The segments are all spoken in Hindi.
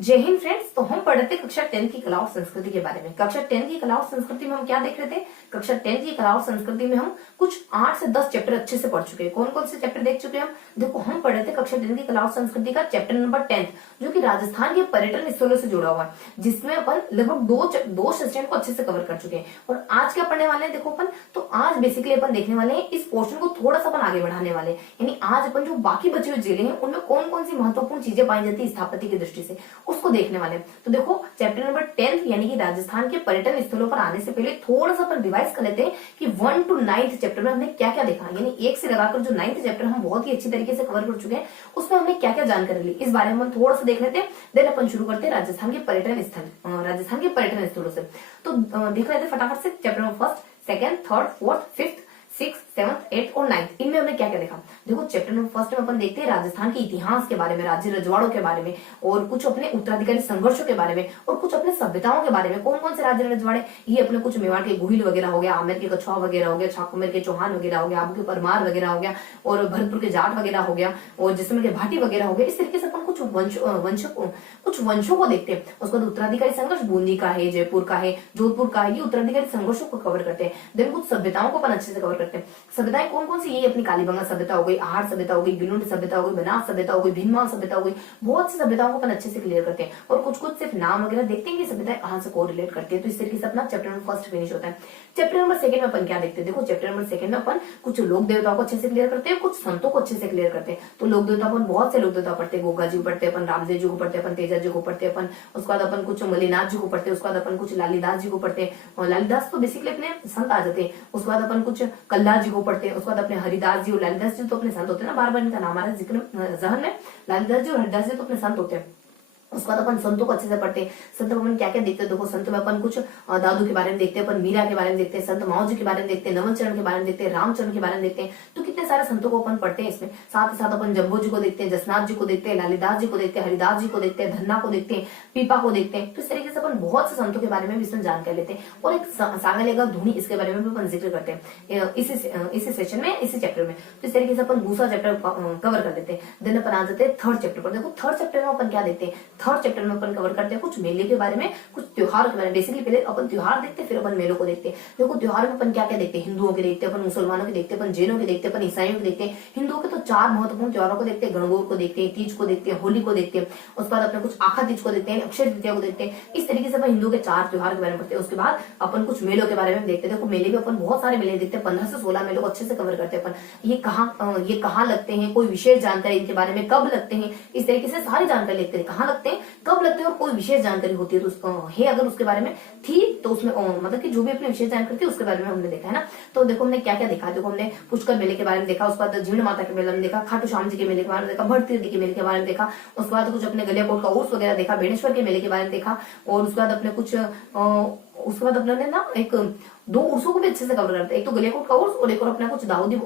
जय हिंद फ्रेंड्स। तो हम पढ़ रहे थे कक्षा 10 की कला और संस्कृति के बारे में। कक्षा 10 की कला और संस्कृति में हम क्या देख रहे थे? कक्षा 10 की कला और संस्कृति में हम कुछ 8 से 10 चैप्टर अच्छे से पढ़ चुके हैं। कौन कौन से चैप्टर देख चुके हैं हम? देखो, हम पढ़ रहे थे कक्षा 10 की कला और संस्कृति का चैप्टर नंबर 10, जो कि राजस्थान के पर्यटन स्थलों से जुड़ा हुआ है, जिसमें अपन लगभग दो सेशन को अच्छे से कवर कर चुके हैं। और आज क्या पढ़ने वाले हैं? देखो अपन, तो आज बेसिकली अपन देखने वाले हैं, इस पोर्शन को थोड़ा सा अपन आगे बढ़ाने वाले हैं। यानी आज अपन जो बाकी बचे हुए जिले हैं उनमें कौन कौन सी महत्वपूर्ण चीजें पाई जाती है स्थापत्य की दृष्टि से, उसको देखने वाले हैं। तो देखो, चैप्टर नंबर 10 यानी कि राजस्थान के पर्यटन स्थलों पर आने से पहले थोड़ा सा अपन रिवाइज कर लेते हैं कि 1 to 9th चैप्टर में हमने क्या क्या देखा। यानी 1 से लगाकर जो 9th चैप्टर हम बहुत ही अच्छी तरीके से कवर कर चुके हैं, उसमें हमने क्या क्या जानकारी ली, इस बारे में हम थोड़ा सा देख लेते हैं। देन अपन शुरू करते हैं राजस्थान के पर्यटन स्थलों से। तो देख लेते हैं फटाफट से चैप्टर नंबर 1, 2, 3, 4, 5, 6, 7, 8 और 9 इनमें हमने क्या क्या देखा। देखो, चैप्टर नंबर 1 में अपन देखते हैं राजस्थान के इतिहास के बारे में, राज्य रजवाड़ों के बारे में, और कुछ अपने उत्तराधिकारी संघर्षों के बारे में, और कुछ अपने सभ्यताओं के बारे में। कौन कौन से राज्य रजवाड़े? ये अपने कुछ मेवाड़ के गोहिल वगैरह हो गया, आमेर के कछुआ वगैरह हो गया, छाकुमेर के चौहान वगैरह हो गया, आबू के परमार वगैरह हो गया, और भरतपुर के जाट वगैरह हो गया, और जैसलमेर के भाटी वगैरह हो गया। इस तरीके से अपन कुछ वंशों को देखते हैं। उसके बाद उत्तराधिकारी संघर्ष बूंदी का है, जयपुर का है, जोधपुर का है, ये उत्तराधिकारी संघर्षों को कवर करते हैं। देन कुछ सभ्यताओं को अपन अच्छे से कवर करते हैं। सभ्यताएं कौन कौन सी? ये अपनी कालीबंगा सभ्यता हो गई, आहार सभ्यता हो गई, गिलुंड सभ्यता हो गई, बनास सभ्यता हो गई, भीनमाल सभ्यता हो गई। बहुत सी सभ्यताओं को अपन अच्छे से क्लियर करते हैं, और कुछ कुछ सिर्फ नाम वगैरह देखते हैं कि सभ्यताएं कहां से कोरिलेट करती है। तो इस तरीके से अपना चैप्टर नंबर 1 फिनिश होता है। चैप्टर नंबर 2 में अपन क्या देखते हैं? देखो, चैप्टर नंबर 2 में अपन कुछ लोक देवताओं को अच्छे से क्लियर करते हैं, कुछ संतों को अच्छे से क्लियर करते हैं। तो लोक देवता अपन बहुत से लोक देवता पढ़ते हैं। गोगा जी को पढ़ते हैं अपन, रामदेव जी को पढ़ते हैं अपन, तेजा जी को पढ़ते हैं अपन, उसके बाद अपन कुछ मलिनाथ जी को पढ़ते हैं, उसके बाद अपन कुछ लालीदास जी को पढ़ते हैं। और लालीदास तो बेसिकली अपने संत आ जाते हैं। उसके बाद अपन कुछ कल्ला जी को पढ़ते हैं, उसके बाद अपने हरिदास जी और लालीदास जी तो अपने संत होते हैं ना, बार बार इनका नाम हमारा जिक्र जहन में। लालीदास जी और हरिदास जी तो अपने संत होते हैं। उसके बाद अपन संतों को अच्छे से पढ़ते हैं। संत में अपन क्या क्या देखते हैं? देखो, संत में अपन कुछ दादू के बारे में देखते हैं, अपन मीरा के बारे में देखते हैं, संत माओ जी के बारे में देखते हैं, नवल चरण के बारे में देखते हैं, रामचरण के बारे में देखते हैं। तो कितने सारे संतों को अपन पढ़ते हैं इसमें। साथ ही साथ अपन जम्बो जी को देखते हैं, जसनाथ जी को देखते हैं, लालीदास जी को देखते हैं, हरिदास जी को देखते हैं, धन्ना को देखते हैं, पीपा को देखते हैं। तो इस तरीके से अपन बहुत से संतों के बारे में भी इसमें जानकारी लेते हैं। और एक सांगलेगा धुनी, इसके बारे में भी अपन जिक्र करते हैं इसी सेशन में, इसी चैप्टर में। तो इस तरीके से अपन दूसरा चैप्टर कवर कर लेते हैं। देन अपन आ जाते हैं 3rd चैप्टर पर। देखो, 3rd चैप्टर में अपन क्या देखते हैं? 3rd चैप्टर में अपन कवर करते हैं कुछ मेले के बारे में, कुछ त्योहार के बारे में। बेसिकली पहले अपन त्योहार देखते हैं, फिर अपन मेलों को देखते हैं। देखो, त्योहार में अपन क्या क्या देखते हैं? हिंदुओं के देखते हैं अपन, मुसलमानों के देखते हैं अपन, जैनों के देखते हैं अपन, ईसाइयों के देखते हैं। हिंदुओं के तो 4 महत्वपूर्ण त्योहारों को देखते हैं। गणगौर को देखते हैं, तीज को देखते हैं, होली को देखते हैं। उसके बाद अपने कुछ आखा तीज को देखते हैं, अक्षय तृतीया को देखते हैं। इस तरीके से अपन हिंदुओं के 4 त्योहार के बारे में पढ़ते हैं। उसके बाद अपन कुछ मेलों के बारे में देखते हैं। देखो, मेले भी अपन बहुत सारे मेले देखते हैं, 15 से 16 मेलों को अच्छे से कवर करते हैं अपन। ये कहाँ लगते हैं, कोई विशेष जानकारी इनके बारे में, कब लगते हैं, इस तरीके से सारी जानकारी लेते हैं। कहाँ लगते हैं, कब लगते हैं, और कोई विशेष जानकारी होती है तो है अगर उसके बारे में थी तो उसमें मतलब कि जो भी अपनी विशेष जानकारी थी उसके बारे में हमने देखा है ना। तो देखो, हमने क्या क्या देखा। देखो, हमने पुष्कर मेले के बारे में देखा, उसके बाद जीर्ण माता के मेले में देखा, खाटू श्याम जी के मेले के बारे में देखा, भट्ट के मेले के बारे में देखा। उसके बाद कुछ अपने गलियाकोट का उर्स वगैरह देखा, बेणेश्वर के मेले के बारे में देखा। और उसके बाद अपने कुछ उसके बाद अपने ना एक 2 उर्सों को भी अच्छे से कवर करते हैं। एक तो गलियाकोट का उर्स, और एक और अपना कुछ दाऊदी,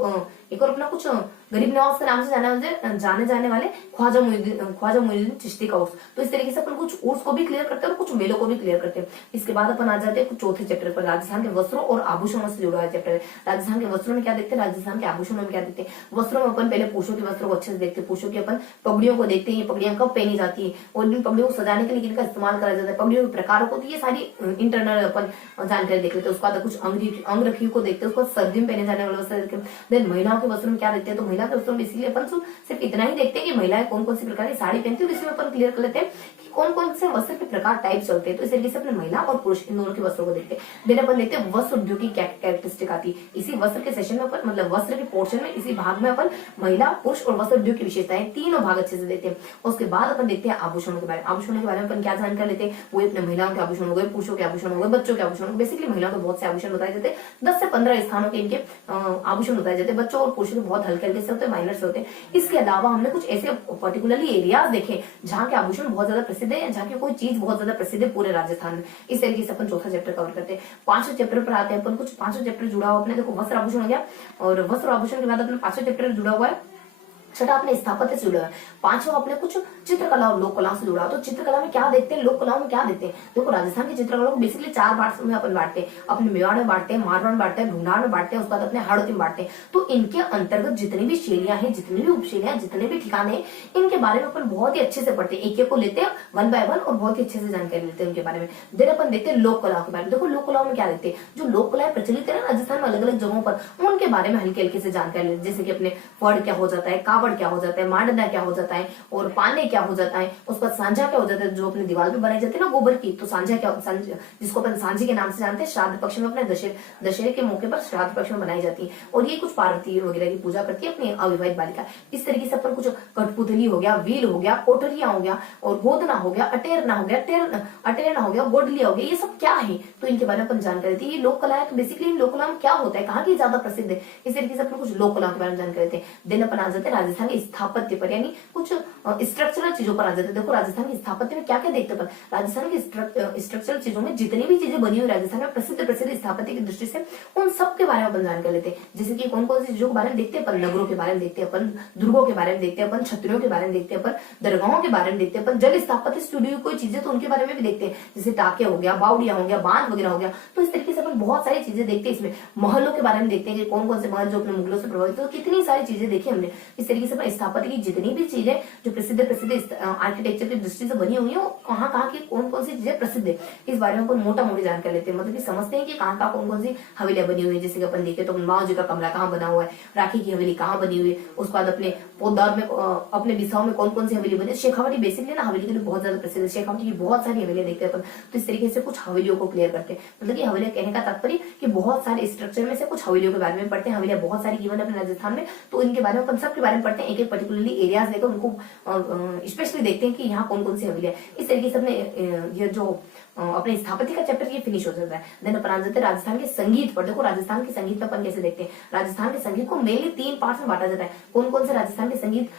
एक और अपना कुछ गरीब नवाज के नाम से जाने जाने वाले ख्वाजा मुइनुद्दीन चिश्ती का उर्स। तो इस तरीके से अपन कुछ उर्स को भी क्लियर करते हैं और कुछ मेलों को भी क्लियर करते हैं। इसके बाद अपन आ जाते हैं कुछ चौथे चैप्टर पर। राजस्थान के वस्त्रों और आभूषणों से जुड़ा हुआ चैप्टर है। राजस्थान के वस्त्रों में क्या देखते हैं, राजस्थान के आभूषणों में क्या देखते हैं। वस्त्रों में अपन पहले पुरुषों के वस्त्रों को अच्छे से देखते हैं। पुरुषों की अपन पगड़ियों को देखते हैं, ये पगड़ियां कब पहनी जाती है, और इन पगड़ियों को सजाने के लिए इनका इस्तेमाल करा जाता है, पगड़ियों के प्रकारों को। तो ये सारी इंटरनल अपन जानकारी देख लेते हैं। उसके बाद कुछ अंगरखियों को देखते हैं, उसको सर्दी में पहने जाने वाले वस्त्र देखते हैं। देन महिलाओं के वस्त्रों में क्या देखते हैं? तो महिला के वस्त्रों में इसीलिए अपन सिर्फ इतना ही देखते हैं कि महिलाएं कौन कौन सी प्रकार की साड़ी पहनती है, इसमें अपन क्लियर कर लेते हैं कि कौन कौन से वस्त्र के प्रकार टाइप चलते हैं। तो इस तरीके से अपने महिला और पुरुष इन दोनों के वस्त्रों को देखते हैं। देन अपन देखते हैं वस्त्र उद्योग की क्या कैरेक्टरिस्टिक आती है। इसी वस्त्र के सेशन में अपन, मतलब वस्त्र के पोर्शन में, इसी भाग में अपन महिला, पुरुष और वस्त्र उद्योग की विशेषताएं तीनों भाग अच्छे से देखते हैं। उसके बाद अपन देखते हैं आभूषणों के बारे में। आभूषणों के बारे में अपन क्या जानकारी लेते हैं? वो अपने महिलाओं के आभूषण हो गए, पुरुषों के आभूषण हो गए, बच्चों के आभूषण हो गए। बेसिकली महिलाओं के बहुत से आभूषण बताए जाते हैं। 10 से 15 स्थानों के इनके आभूषण बताए जाते हैं। बच्चों और पुरुषों के बहुत हल्के हल्के से होते हैं, माइनर से होते हैं। इसके अलावा हमने कुछ ऐसे पर्टिकुलरली एरियाज देखे जहाँ के आभूषण बहुत ज्यादा प्रसिद्ध है, जहाँ की कोई चीज बहुत ज्यादा प्रसिद्ध है पूरे राजस्थान में। इस तरीके से अपन चौथा चैप्टर कवर करते हैं। 5वें चैप्टर पर आते हैं अपन। कुछ 5वां चैप्टर जुड़ा हुआ अपने, देखो वस्त्र आभूषण हो गया, और वस्त्र आभूषण के बाद अपने 5वें चैप्टर जुड़ा हुआ है छठा अपने स्थापत्य से जुड़ा है। पांचवा अपने कुछ चित्रकला और लोक कलाओं से जुड़ा। तो चित्रकला में क्या देखते हैं, लोक कलाओं में क्या देखते हैं। देखो राजस्थान की चित्रकला को बेसिकली 4 पार्ट में अपन बांटते हैं। अपने मेवाड़ में बांटते हैं, मारवाड़ में बांटते हैं, ढूंढाड़ में बांटते हैं, उसके बाद अपने हाड़ौती में बांटते हैं। तो इनके अंतर्गत जितनी भी शैलियां हैं, जितनी भी उपशैलियां, जितने भी ठिकाने हैं, इनके बारे में अपन बहुत ही अच्छे से पढ़ते हैं। एक एक को लेते हैं वन बाय वन और बहुत ही अच्छे से जानकारी लेते हैं उनके बारे में। देन अपन देखते हैं लोक कलाओं के बारे में। देखो लोक कलाओं में क्या देखते हैं, जो लोक कलाएं प्रचलित है राजस्थान में अलग अलग जगहों पर, उनके बारे में हल्के हल्के से जानकारी लेते हैं। जैसे कि अपने फड़ क्या हो जाता है, कावड़ क्या हो जाता है, मांडना क्या हो जाता है, और पाने क्या हो जाता है, उसके बाद सांझा क्या हो जाता है, जो अपने दीवार पे बनाई जाती है ना गोबर की, तो सांझा क्या, जिसको अपन सांझी के नाम से जानते हैं, श्राद्ध पक्ष में अपने दशहरे के मौके पर श्राद्ध पक्ष में बनाई जाती है। और ये कुछ पार्वती वगैरह की पूजा करती है अपनी अविवाहित बालिका। इस तरीके से अपन कुछ कठपुतली हो गया, व्हील हो गया, कोठरिया हो गया, और गोदना हो गया, अटेरना हो गया, अटेरना हो गया, गोडलिया हो गया, ये सब क्या है, तो इनके बारे में अपन जानकारी थी। ये लोक कला है, तो बेसिकली इन लोक कला में क्या होता है, कहाँ की ज्यादा प्रसिद्ध है, इस तरीके से अपन कुछ लोक कला के बारे में जानकारी थे। देन अपन आ जाते हैं राजस्थान के स्थापत्य पर, यानी कुछ स्ट्रक्चरल चीजों पर आ जाते हैं। देखो राजस्थान की स्थापत्य में क्या क्या देखते हैं, राजस्थान की स्ट्रक्चरल चीजों में जितनी भी चीजें बनी हुई राजस्थान में प्रसिद्ध स्थापत्य की दृष्टि से, उन सब के बारे में अपन जानकारी लेते हैं। जैसे कि कौन कौन सी चीजों के बारे में देखते हैं अपन, नगरों के बारे में देखते हैं अपन, दुर्गों के बारे में देखते हैं अपन, छत्रियों के बारे में देखते हैं अपन, दरगाहों के बारे में देखते हैं अपन, जल स्थापत्य स्टूडियो कोई चीजें तो उनके बारे में भी देखते हैं, जैसे टाके हो गया, बावड़िया हो गया, बांध वगैरह हो गया। तो इस तरीके से अपन बहुत सारी चीजें देखते हैं। इसमें महलों के बारे में देखते हैं कि कौन कौन से महल जो अपने मुगलों से प्रभावित, तो कितनी सारी चीजें देखी हमने। इस तरीके से स्थापत्य की जितनी भी चीजें जो प्रसिद्ध आर्किटेक्चर की दृष्टि से बनी हुई है, कहाँ कहाँ की कौन कौन सी चीजें प्रसिद्ध है, इस बारे में अपन मोटा मोटी जानकारी लेते हैं। मतलब कि समझते हैं कि कहाँ कहाँ कौन कौन सी हवेलियां बनी हुई है। जैसे कि अपन देखें तो माओ जी का कमरा कहाँ बना हुआ है, राखी की हवेली कहाँ बनी हुई है, उसके बाद अपने पोदार में अपने बिसाओ में कौन कौन सी हवेली बनी है। शेखावटी बेसिकली ना हवेली के लिए बहुत ज्यादा प्रसिद्ध है, शेखावटी की बहुत सारी हवेलियां देखते हैं अपन। तो इस तरीके से कुछ हवेलियों को क्लियर करते हैं। मतलब कि हवेलियां कहने का तात्पर्य कि बहुत सारे स्ट्रक्चर में से कुछ हवेलियों के बारे में पढ़ते हैं। हवेलियां बहुत सारी गिवन है अपने राजस्थान में, तो इनके बारे में अपन सबके बारे में पढ़ते हैं। एक एक पर्टिकुलरली एरियाज लेकर उनको स्पेशली देखते हैं कि यहाँ कौन कौन सी हवेलियां। इस तरीके से अपने ये जो अपने स्थापत्य का चैप्टर ये फिनिश हो जाता है। देन अपन आ जाते हैं राजस्थान के संगीत पर। देखो राजस्थान के संगीत में अपन कैसे देखते हैं, राजस्थान के संगीत को मेनली 3 पार्ट्स में बांटा जाता है। कौन कौन से राजस्थान के संगीत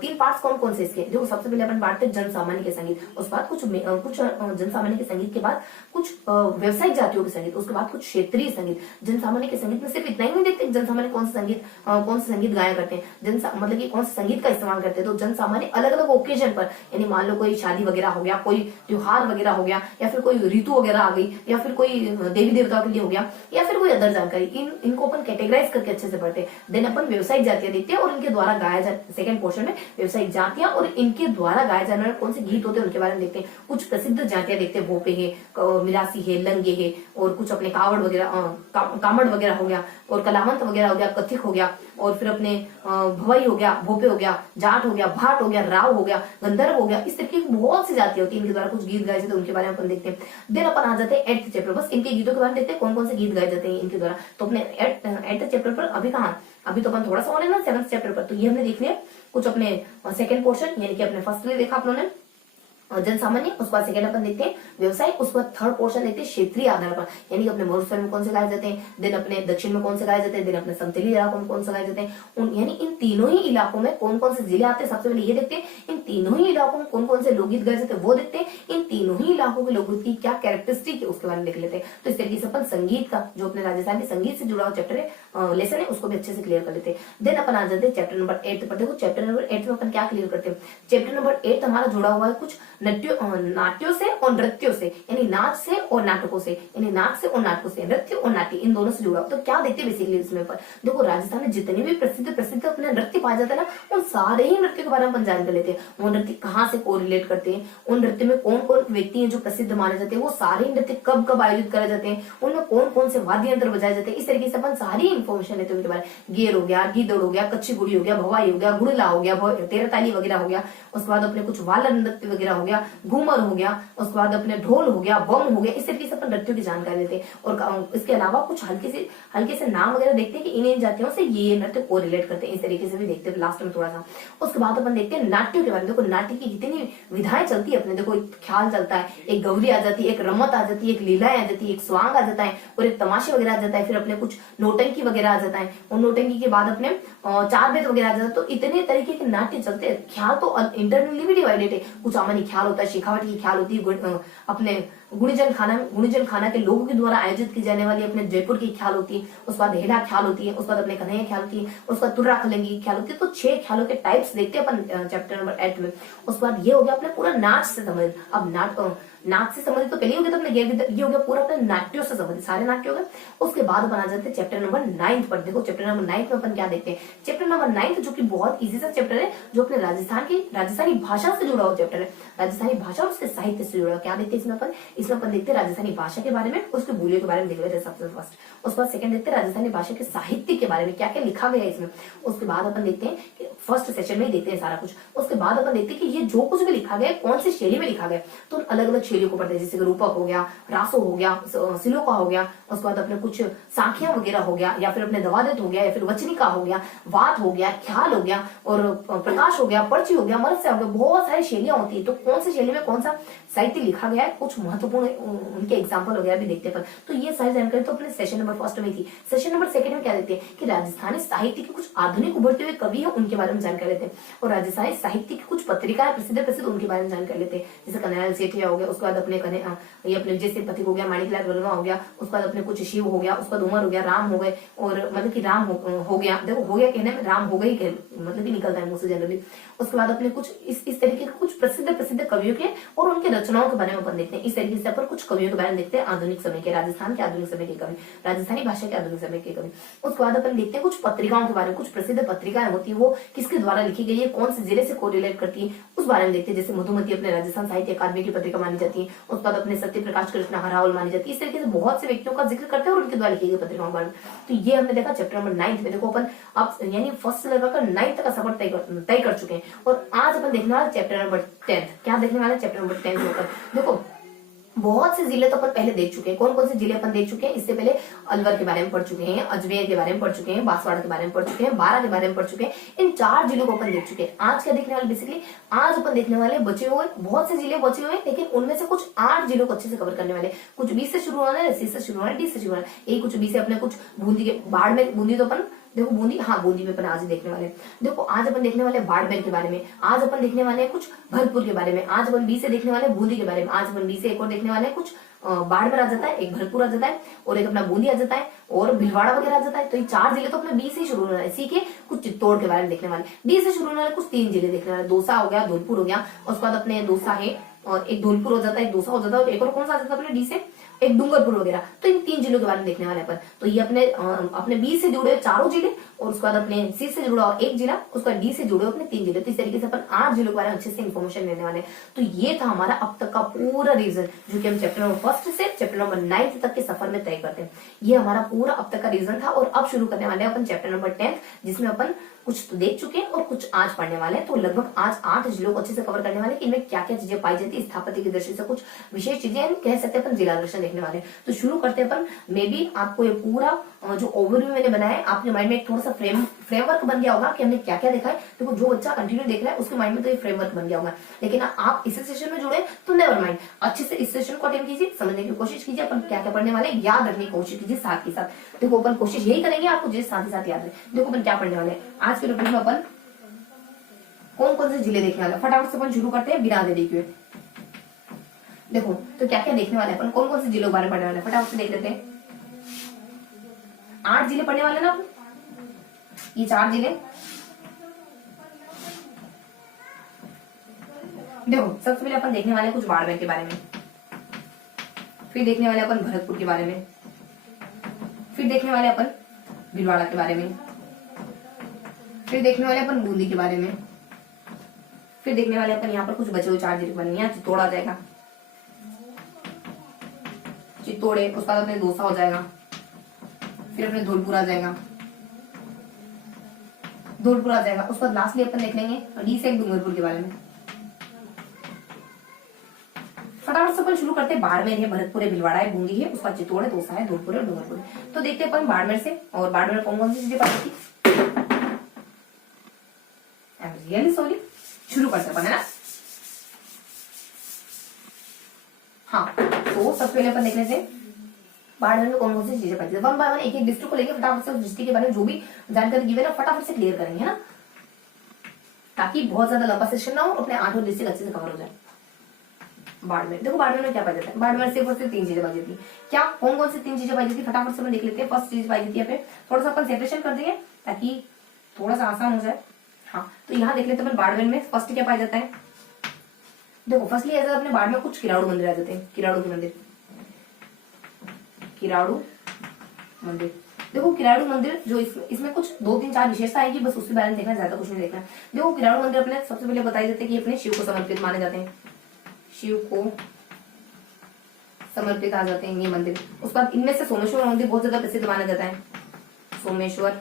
3 पार्ट्स कौन कौन से इसके, देखो सबसे पहले अपन बांटते हैं जन सामान्य के संगीत, उसके बाद कुछ जन सामान्य के संगीत के बाद कुछ व्यवसायिक जातियों के संगीत, उसके बाद कुछ क्षेत्रीय संगीत। जन सामान्य के संगीत में सिर्फ इतना ही नहीं देखते जन सामान्य कौन से संगीत गाया करते हैं, मतलब कि कौन से संगीत का इस्तेमाल करते हैं। तो जन सामान्य अलग अलग ओकेजन पर, यानी मान लो कोई शादी वगैरह हो गया, कोई त्योहार वगैरह हो गया, या फिर कोई ऋतु वगैरह आ गई, या फिर कोई देवी देवताओं के लिए हो गया, या फिर कोई अदर जानकारी, इनको अपन कैटेगराइज करके अच्छे से पढ़ते हैं। देन अपन व्यवसायिक जातियां देखते हैं और इनके द्वारा गाया जाता, सेकंड पोर्शन में व्यवसायिक जातियां और इनके द्वारा गाए जाने वाले कौन से गीत होते हैं उनके बारे में देखते हैं। कुछ प्रसिद्ध जातियां देखते हैं, भोपे है, मिरासी है, लंगे है, और कुछ अपने कावड़ वगैरह कामड़ वगैरह हो गया, और कलावंत वगैरह हो गया, कथिक हो गया, और फिर अपने भवई हो गया, भोपे हो गया, जाट हो गया, भाट हो गया, राव हो गया, गंधर्व हो गया। इस तरीके की बहुत सी जातियां होती है, इनके द्वारा कुछ गीत गाए जाते हैं, उनके बारे में अपन देखते हैं। देन अपन आ जाते हैं 8th चैप्टर, बस इनके गीतों के बारे में देखते हैं कौन कौन से गीत गाए जाते हैं इनके द्वारा। तो अपने 8th चैप्टर पर अभी कहाँ, अभी तो अपन थोड़ा सा होने ना 7th चैप्टर पर, तो ये हमने देख लिया कुछ अपने सेकंड पोर्शन, यानी कि अपने फर्स्ट में देखा आप लोगों ने जन सामान्य, उसके बाद सेकंड अपन देखते हैं व्यवसाय, उसके बाद थर्ड पोर्शन देखते हैं क्षेत्रीय आधार पर, यानी कि अपने मरुस्थल में कौन से गाए जाते हैं, देन अपने दक्षिण में कौन से गाए जाते हैं, देन अपने समतली इलाकों में कौन से गाए जाते हैं, यानी इन तीनों ही इलाकों में कौन कौन से जिले आते हैं। सबसे पहले ये देखते हैं इन तीनों ही इलाकों में कौन कौन से लोकगीत गाए जाते हैं, वो देखते हैं। इन तीनों ही इलाकों के लोकगीत की क्या कैरेक्टरिस्टिक है उसके बारे में देख लेते हैं। तो इस तरीके से अपन संगीत का जो अपने राजस्थान के संगीत से जुड़ा हुआ चैप्टर है, लेसन है, उसको भी अच्छे से क्लियर कर लेते हैं। देन अपन आ जाते हैं चैप्टर नंबर 8 पर। देखो चैप्टर नंबर 8 में अपन क्या क्लियर करते हैं, चैप्टर नंबर 8 हमारा जुड़ा हुआ है कुछ नाट्यों से और नृत्यों से, यानी नाच से और नाटकों से, यानी नाच से और नाटकों से, नृत्य और नाट्य इन दोनों से जुड़ा। तो क्या देखते हैं बेसिकली इसमें पर, देखो राजस्थान में जितने भी प्रसिद्ध अपने नृत्य पाए जाते हैं ना, उन सारे ही नृत्य के बारे में अपन जानकारी लेते हैं। वो नृत्य कहाँ से कोरिलेट करते हैं, उन नृत्य में कौन कौन व्यक्ति हैं जो प्रसिद्ध माने जाते हैं, वो सारे नृत्य कब कब आयोजित कराए जाते हैं, उनमें कौन कौन से वाद्य यंत्र बजाए जाते हैं। इस तरीके से अपन सारी इन्फॉर्मेशन लेते हैं उनके बारे में। गेर हो गया, गीदड़ हो गया, कच्ची गुड़ी हो गया, भवाई हो गया, गुड़ला हो गया, तेरताली वगैरह हो गया, उसके बाद अपने कुछ वाला नृत्य वगैरह हो गया, घूमर हो गया, उसके बाद अपने ढोल हो गया, बम हो गया। इस तरीके से अपन नृत्यों की जानकारी लेते हैं। और इसके अलावा कुछ हल्के से नाम वगैरह देखते हैं कि इन जातियों से ये नृत्य को रिलेट करते हैं। इस तरीके से भी देखते हैं लास्ट में थोड़ा सा। उसके बाद अपन देखते हैं नाट्यों के बारे में। देखो नाट्य की कितनी विधाएं चलती है अपने, देखो एक ख्याल चलता है, एक गौरी आ जाती है, एक रमत आ जाती है, एक लीलाएं आ जाती है, एक स्वांग आ जाता है, और एक तमाशे वगैरह आ जाता है, फिर अपने कुछ नौटंकी वगैरह आ जाता है, और नौटंकी के बाद अपने चार भेद वगैरह आ जाता है। तो इतने तरीके के नाट्य चलते हैं। ख्याल तो इंटरनली भी डिवाइडेड है, कुछ सामान्य ख्याल होता है, शेखावट की ख्याल होती है, अपने गुणीजन खाना के लोगों के द्वारा आयोजित की जाने वाली अपने जयपुर की ख्याल होती है, उसके बाद हेड़ा ख्याल होती है, उसके बाद अपने कन्हैया ख्याल होती है, उसके बाद तुर्रा खलंगी की ख्याल होती है। तो 6 ख्यालों के टाइप्स देखते हैं अपन चैप्टर नंबर 8 में। उसके बाद ये हो गया अपने पूरा नाच से संबंधित। अब नाच से संबंधित तो पहले हो गया, तो अपने ये हो गया पूरा अपने नाट्यों से संबंधित, सारे नाट्य हो गए। उसके बाद अपन आ जाते हैं चैप्टर नंबर 9 पर। देखो चैप्टर नंबर 9 में अपन क्या देखते हैं, चैप्टर नंबर 9 जो कि बहुत इजी सा चैप्टर है, जो अपने राजस्थानी भाषा से जुड़ा हुआ चैप्टर है, राजस्थानी भाषा और उसके साहित्य से जुड़ा। क्या देखते हैं इसमें अपन देखते हैं राजस्थानी भाषा के बारे में, उसके बोलियों के बारे में देख लेते हैं सबसे फर्स्ट। उसके बाद सेकंड देखते हैं राजस्थानी भाषा के साहित्य के बारे में, क्या क्या लिखा गया है इसमें। उसके बाद अपन देखते हैं कि फर्स्ट सेशन में ही देखते हैं सारा कुछ। उसके बाद अपन देखते हैं कि ये जो कुछ भी लिखा गया है कौन सी शैली में लिखा गया, तो अलग अलग शैलियों को पढ़ते हैं, जैसे रूपक हो गया, रासो हो गया, सिलोका हो गया, उसके बाद अपने कुछ सांख्या वगैरह हो गया, या फिर अपने दवादित हो गया, या फिर वचनिका हो गया, वात हो गया, ख्याल हो गया, और प्रकाश हो गया, पर्ची हो गया, मत्स्य हो गया। बहुत सारी शैलियां होती है, तो कौन सी शैली में कौन सा साहित्य लिखा गया है, कुछ महत्वपूर्ण उनके एग्जाम्पल वगैरह भी देखते हैं। तो ये सारी जानकारी तो अपने सेशन नंबर फर्स्ट में थी। सेशन नंबर सेकंड में क्या देखते हैं कि राजस्थानी साहित्य के कुछ आधुनिक उभरते हुए कवि है, उनके बारे में जानकारी लेते हैं, और राजस्थानी साहित्य की कुछ पत्रिकाएं प्रसिद्ध उनके बारे में जानकारी लेते हैं, जैसे कन्हैयालाल सेठिया हो गया, उसके बाद अपने ये अपने विजय सिंह पथिक हो गया, माणिकलाल वर्मा हो गया, उसके बाद अपने कुछ शिव हो गया, उसके बाद उमर हो गया, राम हो गए, और मतलब कि राम हो गया, देखो हो गया कहने में राम हो गई मतलब कि निकलता है मुंह से जनरली। उसके बाद अपने कुछ इस तरीके के कुछ प्रसिद्ध कवियों के और उनके रचनाओं के बारे में अपन देखते हैं। इस तरीके से अपन कुछ कवियों के बारे में देखते हैं, आधुनिक समय के, राजस्थान के आधुनिक समय के कवि, राजस्थानी भाषा के आधुनिक समय के कवि। उसके बाद अपन देखते हैं कुछ पत्रिकाओं के बारे में, कुछ प्रसिद्ध पत्रिकाएं होती है, वो किसके द्वारा लिखी गई है, कौन से जिले से कोरिलेट करती है, उस बारे में देखते हैं। जैसे मधुमती अपने राजस्थान साहित्य अकादमी की पत्रिका मानी जाती है, उसके बाद अपने सत्य प्रकाश की रचना हरावल मानी जाती है। इस तरीके से बहुत से व्यक्तियों का जिक्र करते हैं और उनके द्वारा लिखी गई पत्रिकाओं के बारे में। तो ये हमने देखा चैप्टर नंबर 9 में। देखो अपन अब यानी फर्स्ट से लेकर 9 तक का सफर तय कर चुके हैं, और आज अपन देखने वाले चैप्टर नंबर 10। क्या देखने वाले चैप्टर नंबर 10 में होकर देखो बहुत से जिले तो अपन पहले देख चुके हैं। कौन कौन से जिले अपन देख चुके हैं, इससे पहले अलवर के बारे में पढ़ चुके हैं, अजमेर के बारे में पढ़ चुके हैं, बांसवाड़ा के बारे में पढ़ चुके हैं, बारां के बारे में पढ़ चुके हैं। इन 4 जिलों को अपन देख चुके हैं। आज क्या देखने वाले, बेसिकली आज अपन देखने वाले बचे हुए बहुत से जिले बचे हुए, लेकिन उनमें से कुछ 8 जिलों को अच्छे से कवर करने वाले। कुछ बी से शुरू होना है, सी से शुरू होना है, डी से शुरू होना है, यही कुछ बी से अपने कुछ बूंदी के बाड़मेर, बूंदी तो अपन देखो बूंदी, हाँ बूंदी में अपन आज देखने वाले। देखो आज अपन देखने वाले बाड़मेर के बारे में, आज अपन देखने वाले हैं कुछ भरतपुर के बारे में, आज अपन बी से देखने वाले बूंदी के बारे में, आज अपन बी से एक और देखने वाले हैं कुछ बाड़मेर आ जाता है, एक भरतपुर आ जाता है, और एक अपना बूंदी आ जाता है, और भीलवाड़ा वगैरह आ जाता है। तो ये 4 जिले तो अपने बी से शुरू होने वाले। सी के कुछ चित्तौड़ के बारे में देखने वाले, डी से शुरू होने वाले कुछ 3 जिले देखने वाले, दौसा हो गया, धौलपुर हो गया, उसके बाद अपने दौसा है, और एक धौलपुर हो जाता है, एक दौसा हो जाता है, और एक और कौन सा आ जाता है अपने डी से, एक डूंगरपुर वगैरह। तो इन 3 जिलों के बारे में देखने वाले अपन। तो ये अपने बी से जुड़े 4 जिले, और उसके बाद अपने सी से जुड़ा 1 जिला, उसके बाद डी से जुड़े अपने 3 जिले। तो इस तरीके से अपन 8 जिलों के बारे में अच्छे से इन्फॉर्मेशन लेने वाले हैं। तो ये था हमारा अब तक का पूरा रीजन, जो कि हम चैप्टर नंबर 1 से चैप्टर नंबर 9 तक के सफर में तय करते हैं। ये हमारा पूरा अब तक का रीजन था, और अब शुरू करने वाले हैं अपन चैप्टर नंबर 10, जिसमें अपन कुछ तो देख चुके हैं और कुछ आज पढ़ने वाले हैं। तो लगभग आज 8 जिलों को अच्छे से कवर करने वाले, इनमें क्या क्या चीजें पाई जाती है स्थापत्य की दृष्टि से, कुछ विशेष चीजें कह सकते हैं अपन जिला दर्शन देखने वाले हैं। तो शुरू करते हैं अपन। मे बी आपको ये पूरा जो ओवरव्यू मैंने बनाया है, आपके माइंड में एक थोड़ा सा फ्रेमवर्क बन गया होगा कि हमने क्या क्या देखा है। देखो जो बच्चा कंटिन्यू देख रहा है उसके माइंड में तो ये फ्रेमवर्क बन गया होगा, लेकिन आप इस सेशन में जुड़े तो नेवर माइंड, अच्छे से इस सेशन को अटेंड कीजिए, समझने की कोशिश कीजिए अपन क्या क्या पढ़ने वाले, याद रखने की कोशिश कीजिए साथ ही साथ। देखो अपन कोशिश यही करेंगे आपको जिस साथ ही साथ याद रहे। देखो अपन क्या पढ़ने वाले आज के रूटीन में, अपन कौन कौन से जिले देखने वाले, फटाफट से अपन शुरू करते हैं बिना देरी के। देखो तो क्या क्या देखने वाले अपन, कौन कौन से जिलों के बारे में पढ़ने वाले, फटाफट से देख लेते हैं। 8 जिले पढ़ने वाले ना, ये 4 जिले। देखो सबसे पहले अपन देखने वाले कुछ बाड़मेर के बारे में, फिर देखने वाले अपन भरतपुर के बारे में, फिर देखने वाले अपन भीलवाड़ा के बारे में, फिर देखने वाले अपन बूंदी के बारे में, फिर देखने वाले अपन यहाँ पर कुछ बचे हुए 4 जिले बने, यहाँ चित्तौड़ आ जाएगा, चित्तौड़, उसके बाद अपने दौसा हो जाएगा, फिर अपने धौलपुर आ जाएगा, धौलपुर आ जाएगा, उसके बाद लास्टली अपन देख लेंगे डी से एक डूंगरपुर के बारे में। फटाफट से अपन शुरू करते हैं। बाड़मेर है, भरतपुर है, भीलवाड़ा है, बूंदी है, उसका चित्तौड़ है, दौसा है, धौलपुर है, डूंगरपुर है। तो देखते हैं अपन बाड़मेर से, और बाड़मेर कौन कौन सी चीजें पाई थी। रियली सॉरी, शुरू करते अपन है ना। हाँ तो सबसे पहले अपन देख लेते हैं बाड़मेर में कौन कौन सी चीजें पाई जाती है, वन बाय वन एक एक डिस्ट्रिक्ट को लेकर फटाफट से उस डिस्ट्रिक्ट के बारे में जो भी जानकारी गिवन है फटाफट से क्लियर करेंगे, है ना, ताकि बहुत ज्यादा लंबा सेशन ना हो, अपने 8 डिस्ट्रिक्ट अच्छे से कवर हो जाए। बाड़मेर, देखो बाड़मेर में क्या पाई जाता है, बाड़मेर सिर्फ और सिर्फ 3 चीजें पाई जाती है। क्या, कौन कौन सी 3 चीजें पाई जाती है, फटाफट से अपन देख लेते हैं। फर्स्ट चीज पाई जाती है, थोड़ा सा अपन सेपरेशन कर देंगे ताकि थोड़ा सा आसान हो जाए। हाँ, तो यहाँ देख लेते हैं अपन बाड़मेर में फर्स्ट क्या पाया जाता है। देखो फर्स्टली ऐसा अपने बाड़मेर कुछ किराड़ू मंदिर आ जाते हैं, किराड़ू के मंदिर, किराड़ू मंदिर। देखो किराड़ू मंदिर जो इसमें कुछ 2 3 4 विशेषता आएगी, बस उसके बारे में देखना, ज्यादा कुछ नहीं देखना। देखो किराड़ू मंदिर अपने सबसे पहले बताई जाते हैं कि अपने शिव को समर्पित माने जाते हैं, शिव को समर्पित आ जाते हैं ये मंदिर। उसके बाद इनमें से सोमेश्वर मंदिर बहुत ज्यादा प्रसिद्ध माना जाता है, सोमेश्वर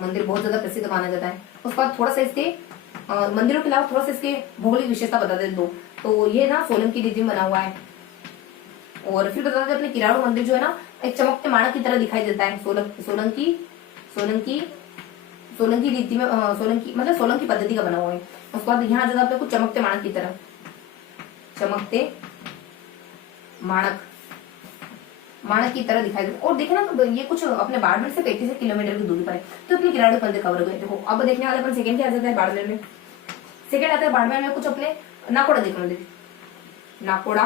मंदिर बहुत ज्यादा प्रसिद्ध माना जाता है। उसके बाद थोड़ा सा इसके मंदिरों के अलावा थोड़ा सा इसके भौगोलिक विशेषता बता देते दो, तो ये ना सोलंकी रीति में बना हुआ है। और फिर बता देते अपने किराड़ू मंदिर जो है ना एक चमकते माणक की तरह दिखाई देता है, सोलंकी रीति में, सोलंकी मतलब सोलंकी पद्धति का बना हुआ है। उसके बाद यहाँ ज्यादा अपने कुछ चमकते माणक की तरह, चमकते माणक की तरह दिखाई देता है। और देखे ना तो ये कुछ अपने बाड़मेर से 35 किलोमीटर की दूरी पर है, तो अपने किराड़ू मंदिर कवर हो गए। देखो अब देखने वाले अपन सेकंड क्या आ जाता है बाड़मेर में, सेकंड आता है बाड़मेर में कुछ अपने नाकोड़ा देखो मंदिर, नाकोड़ा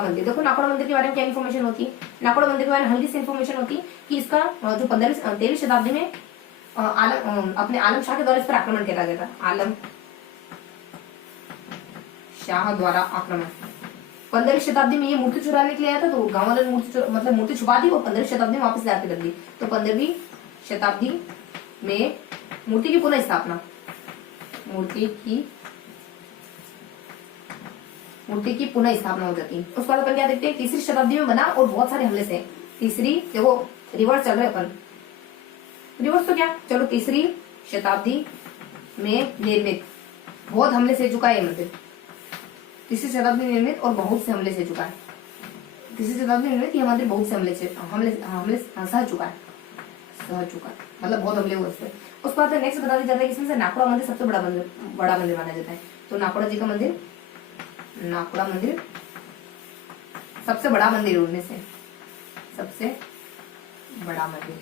मंदिर। देखो नाकोड़ा मंदिर के बारे में क्या इन्फॉर्मेशन होती है, नाकोड़ा मंदिर के बारे में हल्की सी इन्फॉर्मेशन होती है कि इसका जो 13वीं शताब्दी में अपने आलम शाह के द्वारा इस पर आक्रमण किया गया था, आलम शाह द्वारा आक्रमण। 15वीं शताब्दी में ये मूर्ति चुराने के लिए आया था, तो गांव वालों ने मूर्ति छुपा दी और 15वीं शताब्दी में वापस लाके रख दी। तो 15वीं शताब्दी में मूर्ति की पुनः स्थापना, मूर्ति की पुनः स्थापना हो जाती है। उसके बाद अपन क्या देखते हैं, 3री शताब्दी में बना और बहुत सारे हमले से, तीसरी देखो रिवर्स चल रहे अपन, रिवर्स तो क्या, चलो 3री शताब्दी में निर्मित, बहुत हमले से चुका है मंदिर, 3री शताब्दी में निर्मित और बहुत से हमले से चुका है, 3री शताब्दी में निर्मित यह मंदिर बहुत से हमले सह चुका है, मतलब बहुत हमले हुए उसपे। उसके बाद नेक्स्ट बता दिया जाता है, इसमें से नाकोड़ा मंदिर सबसे बड़ा मंदिर माना जाता है। तो नाकोड़ा जी का मंदिर, नाकोड़ा मंदिर सबसे बड़ा मंदिर है उनमें से, सबसे बड़ा मंदिर।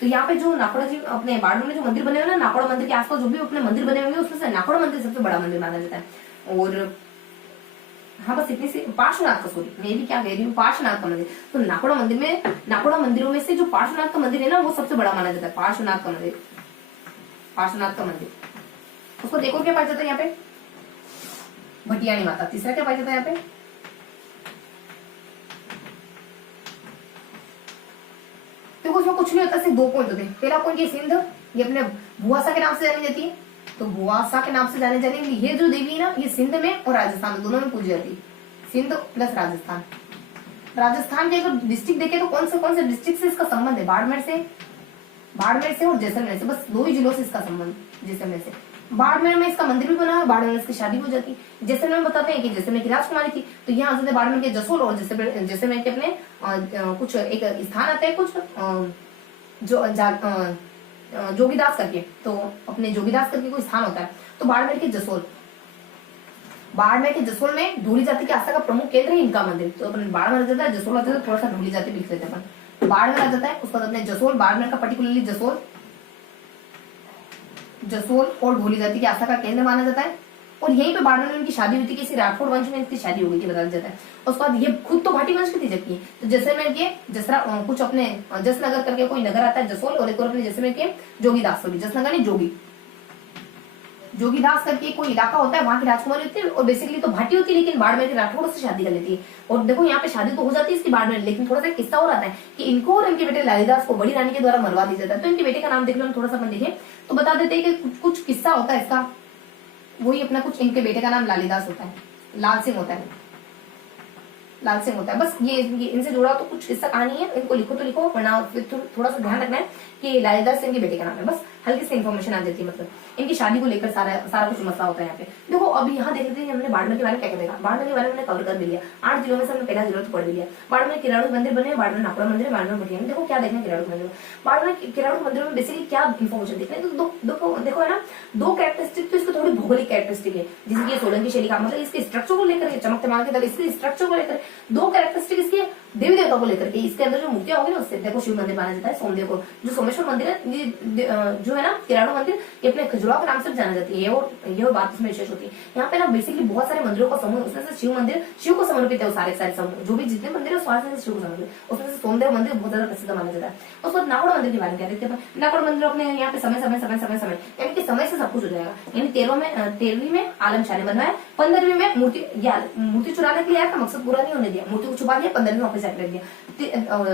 तो यहाँ पे जो नाकोड़ा जी अपने बाड़मेर में जो मंदिर बने हुए ना, नाकोड़ा मंदिर के आसपास जो भी अपने मंदिर बने हुए उसमें से नाकोड़ा मंदिर सबसे बड़ा मंदिर माना जाता है। और हाँ बस इतनी सी, पार्श्वनाथ का, सॉरी मैं भी क्या कह रही हूँ, पार्श्वनाथ का मंदिर। तो नाकोड़ा मंदिरों में से जो पार्श्वनाथ का मंदिर है ना वो सबसे बड़ा माना जाता है, पार्श्वनाथ का मंदिर। उसको देखो क्या पाया जाता है यहाँ पे, भटियाणी माता। तीसरा क्या पाया जाता है यहाँ पे, देखो उसमें कुछ नहीं होता, सिर्फ 2 पॉइंट होते हैं। पहला पॉइंट ये सिंध, ये अपने भुआसा के नाम से जानी जाती है, तो भुआसा के नाम से जाने जाने ये जो देवी है ना ये सिंध में और राजस्थान में दोनों में पूजी जाती है, सिंध प्लस राजस्थान। राजस्थान के अगर डिस्ट्रिक्ट देखे तो कौन से डिस्ट्रिक्ट से इसका संबंध है, बाड़मेर से और जैसलमेर से, बस 2 ही जिलों से इसका संबंध, जैसलमेर से। बाड़मेर में इसका मंदिर भी बना है, बाड़मेर में इसकी शादी हो जाती है। जैसलमेर में बताते हैं कि जैसलमेर की राजकुमारी थी, तो यहाँ आते बाड़मेर के जसोल और जैसलमेर के अपने कुछ एक स्थान आते हैं, कुछ जोगीदास करके, तो अपने जोगीदास करके कोई स्थान होता है। तो बाड़मेर के जसोल में ढोली जाति की आस्था का प्रमुख केंद्र है इनका मंदिर। तो अपन बाड़मेर आ जाता है, जसोल आता है, तो थोड़ा सा ढोली जाति लिख लेते हैं अपन। बाड़मेर आ जाता है, उसके बाद अपने जसोल, बाड़मेर का पर्टिकुलरली जसोल और ढोली जाति की आस्था का केंद्र माना जाता है। और यहीं पे बाड़मेर में इनकी शादी हुई थी, किसी राठौड़ वंश में इनकी शादी हो गई थी बताया जाता है। उसके बाद ये खुद तो भाटी वंश की थी जबकि, तो जैसलमेर के कुछ अपने जसनगर करके कोई नगर आता है जसोल, और एक और अपने जैसलमेर के जोगीदास, जसनगर नहीं जोगीदास करके कोई इलाका होता है, वहां की राजकुमारी होती है और बेसिकली तो भाटी होती है, लेकिन बाड़मेर के राठौड़ से शादी कर लेती है। और देखो यहाँ पे शादी तो हो जाती है इसकी बाड़मेर, लेकिन थोड़ा सा किस्सा हो रहा है कि इनको और इनके बेटे लालीदास को बड़ी रानी के द्वारा मरवा दिया जाता है। तो इनके बेटे का नाम देख लो, थोड़ा सा अपन देखें तो बता देते हैं कि कुछ किस्सा होता है इसका, वही अपना कुछ इनके बेटे का नाम लालीदास होता है, लाल सिंह होता है, लाल सिंह होता है। बस ये इनसे जुड़ा तो कुछ किस्सा कहानी है, इनको लिखो तो लिखो, वरना फिर थोड़ा सा ध्यान रखना है कि लालीदास सिंह के बेटे का नाम है। बस हल्की सी इन्फॉर्मेशन आ जाती है, मतलब इनकी शादी को लेकर सारा कुछ मसला होता है यहाँ पे। देखो अभी यहाँ देख लेते हैं हमने बाड़मेर के बारे में क्या क्या देखा। बाड़मेर के बारे में हमने कवर कर भी लिया, 8 जिलों में से हमने पहला जिला तो पढ़ लिया। बाड़मेर किराड़ू मंदिर बने, बाड़मेर नाकोड़ा मंदिर, बाड़मेर भटिया। देखो क्या देखना किराड़ू मंदिर में, बाड़मेर किराड़ू मंदिर में बेसिकली क्या इन्फॉर्मेशन देखना है, तो देखो है ना, 2 कैरेक्टरिस्टिक तो इसको थोड़ी भौगोलिक कैरेक्टरिस्टिक है, जैसे कि सोलंकी शैली का, मतलब इसके स्ट्रक्चर को लेकर, चमकते माल के तरह इसके स्ट्रक्चर को लेकर, 2 कैरेक्टरिस्टिक इसके देवी देवता को लेकर के। इसके अंदर जो मूर्तियां होगी ना, उससे देखो शिव मंदिर माना जाता है, सोमदेव को। जो सोमेश्वर मंदिर है जो है ना किराड़ू मंदिर, ये अपने खजुराहो के नाम से जाना जाती है, ये बात इसमें विशेष होती है। यहाँ पे ना बेसिकली बहुत सारे मंदिरों का समूह, उसमें से शिव मंदिर शिव को समर्पित है, वो सारे समूह जो भी जितने मंदिर है सारे शिव को समर्पित, उसमें से सोमदेव मंदिर बहुत ज्यादा प्रसिद्ध माना जाता है। उसके बाद नाकोड़ा मंदिर के बारे में क्या देखते हैं, नाकोड़ा मंदिर अपने यहाँ पे समय यानी कि समय से सब कुछ हो जाएगा। यानी 13वीं में आलम शाह ने बनवाया, 15वीं में मूर्ति चुराने के लिए आया था, मकसद पूरा नहीं होने दिया, मूर्ति को छुपा दिया, 15वीं वापस जाकर रख दिया।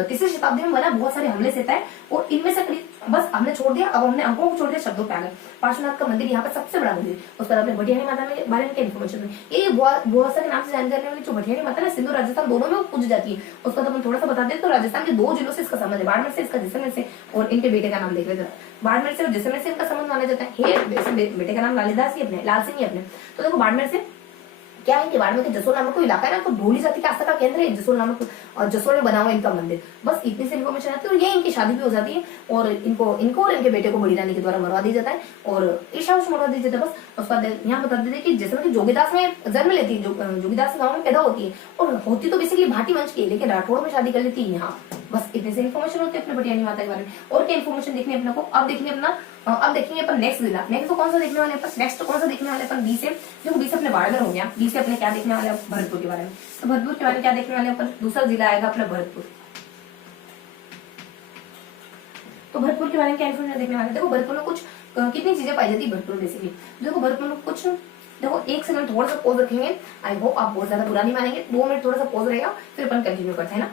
3री शताब्दी में बना, बहुत सारे हमले से है, और इनमें से बस हमने छोड़ दिया, अब हमने अंकों को छोड़ दिया, शब्दों पे आ गए। पार्श्वनाथ का मंदिर यहाँ पे सबसे बड़ा मंदिर। उसके बाद अपने भटियानी माता के बारे में क्या इन्फॉर्मेशन है, ये बहुत सारे नाम से जाने जाने वाली जो भटियानी माता है, सिंधु राजस्थान दोनों में पूजी जाती है। उसका तो हम थोड़ा सा बता दें तो राजस्थान के 2 जिलों से इसका संबंध है, बाड़मेर से, इसका जैसलमेर से, और इनके बेटे का नाम देख लेते हैं। बाड़मेर से और जैसलमेर से इनका संबंध माना जाता है। बेटे का नाम लालीदास ही अपने, लाल सिंह ही अपने। तो देखो बाड़मेर से क्या है कि बाड़मेर के जसोल नामक कोई इलाका है ना, तो ढोली जाति का आस्था का केंद्र है जसोल नामक, और जसोल में बना हुआ इनका मंदिर। बस इतनी सी इन्फॉर्मेशन आती है, और ये इनकी शादी भी हो जाती है, और इनको और इनके बेटे को बड़ी रानी के द्वारा मरवा दिया जाता है, और ईशांश मरवा दिया जाता है। बस उसके बाद यहाँ बता देते कि जैसे कि जोगीदास में जन्म लेती है, जोगीदास गाँव में पैदा होती है, और होती तो बेसिकली भाटी वंश की, लेकिन राठौड़ में शादी कर लेती है यहाँ। बस इतने से इन्फॉर्मेशन होती है अपने भटियानी माता के बारे में। और क्या इन्फॉर्मेशन देखनी है अपने को, अब देखेंगे अपन नेक्स्ट जिला। नेक्स्ट कौन सा देखने वाले अपन, नेक्स्ट कौन सा देखने वाले अपन, बी से, देखो बी से अपने बाड़मेर हो गया, बी से अपने क्या देखने वाले भरतपुर के बारे में। तो भरतपुर के बारे में क्या देखने वाले अपन, दूसरा जिला आएगा अपना भरतपुर। तो भरतपुर के बारे में क्या इन्फॉर्मेशन देखने वाले, देखो भरतपुर में कुछ कितनी चीजें पाई जाती है भरतपुर बेसिकली। देखो भरतपुर में कुछ, देखो 1 सेकंड थोड़ा सा पॉज रखेंगे, आई होप आप बहुत ज्यादा बुरा नहीं मानेंगे, 2 मिनट थोड़ा सा पॉज रहेगा, फिर अपन कंटिन्यू करते हैं ना।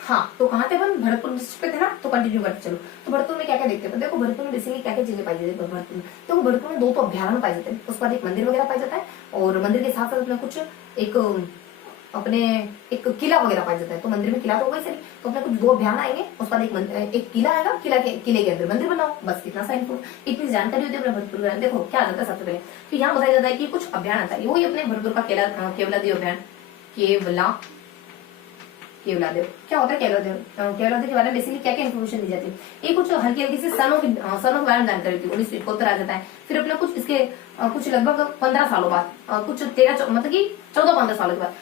हाँ, तो कहाँ थे अपन, भरतपुर डिस्ट्रिक्ट पे थे ना, तो कंटिन्यू करते चलो। तो भरतपुर में क्या क्या देखते हैं, तो देखो भरतपुर में बेसिकली क्या क्या चीजें पाई जाती है भरतपुर में। तो भरतपुर में 2 तो अभ्यारण्य पाए जाते हैं, उसके बाद एक मंदिर वगैरह पाया जाता है, और मंदिर के साथ साथ अपने कुछ एक किला वगैरह पाया जाता है। तो मंदिर में किला तो होगा ही सही, तो अपने कुछ 2 अभ्यारण्य आएंगे, उसके बाद एक किला आएगा, किले के अंदर मंदिर बनाओ। बस इतना सा इतनी जानकारी होती है अपने भरतपुर में। देखो क्या आता है सबसे पहले, तो यहाँ बताया जाता है कि कुछ अभ्यारण्य आता है, वही अपने भरतपुर का केवलादेव अभ्यारण्य, केवलादेव। क्या होता है केवलादेव के बारे में बेसिकली क्या क्या इन्फॉर्मेशन दी जाती है, ये कुछ हल्की सी सनों के बारे में जानकारी होती है। 1971 आ जाता है, फिर अपने कुछ इसके कुछ लगभग 15 सालों बाद, कुछ 13 मतलब कि 14-15 सालों के बाद,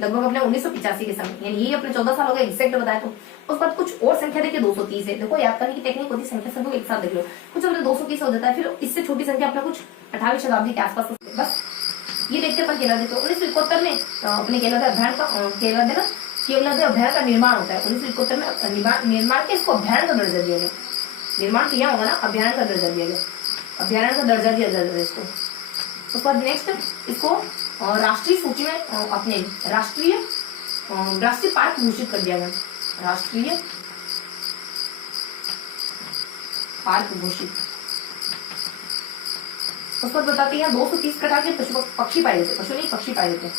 लगभग अपने 1985 के समय, यानी ये अपने 14 साल हो गए एग्जैक्ट बताया। तो उसके बाद कुछ और संख्या देखिए 230 है। देखो याद करने की टेक्निक होती है, संख्या सब एक साथ देख लो, कुछ अपने 230 हो जाता है। फिर इससे छोटी संख्या अपना कुछ 18वीं शताब्दी के आसपास। बस ये देखते अपन केवलादेव। 1971 में अपने केवलादेव अभ्यारण्य का निर्माण होता है। 1971 में निर्माण के इसको अभ्यारण्य का दर्जा दिया गया, निर्माण किया होगा ना, अभ्यारण्य का दर्जा दिया गया, अभ्यारण्य का दर्जा दिया जाता है इसको। उसके बाद नेक्स्ट इसको राष्ट्रीय सूची में अपने राष्ट्रीय पार्क घोषित कर दिया गया, राष्ट्रीय पार्क घोषित। उसको बताते हैं 230 प्रकार के पशु पक्षी पाए जाते, पशु नहीं पक्षी पाए जाते हैं।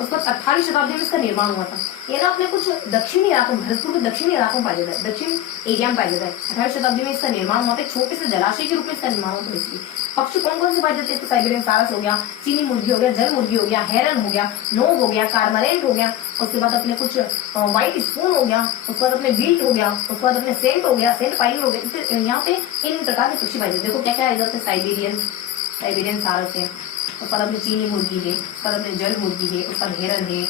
उसके बाद 18वीं शताब्दी में इसका निर्माण हुआ था। ये ना अपने कुछ दक्षिणी इलाकों, भरतपुर के दक्षिणी इलाकों में पाया जाता है, दक्षिण एरिया में पाया जाता है। 18वीं शताब्दी में इसका निर्माण हुआ था, छोटे से जलाशय के रूप में इसका निर्माण हुआ था। पक्षी कौन कौन से पाए जाते हैं? तो साइबेरियन सारस हो गया, चीनी मुर्गी हो गया, जल मुर्गी हो गया, हेरन हो गया, नोव हो गया, कार्मोरेंट हो गया, उसके बाद अपने कुछ व्हाइट स्पून हो गया, उसके बाद अपने बीट हो गया, उसके बाद अपने सेंट हो गया, सेंट पाइन हो गया। यहाँ पे इन प्रकार के पक्षी पाए जाते हैं। देखो क्या क्या है, जैसे साइबेरियन सारस है, उसके बाद अपनी चीनी मुर्गी है, उसके बाद अपने जल मुर्गी है, उसके बाद हेरन है,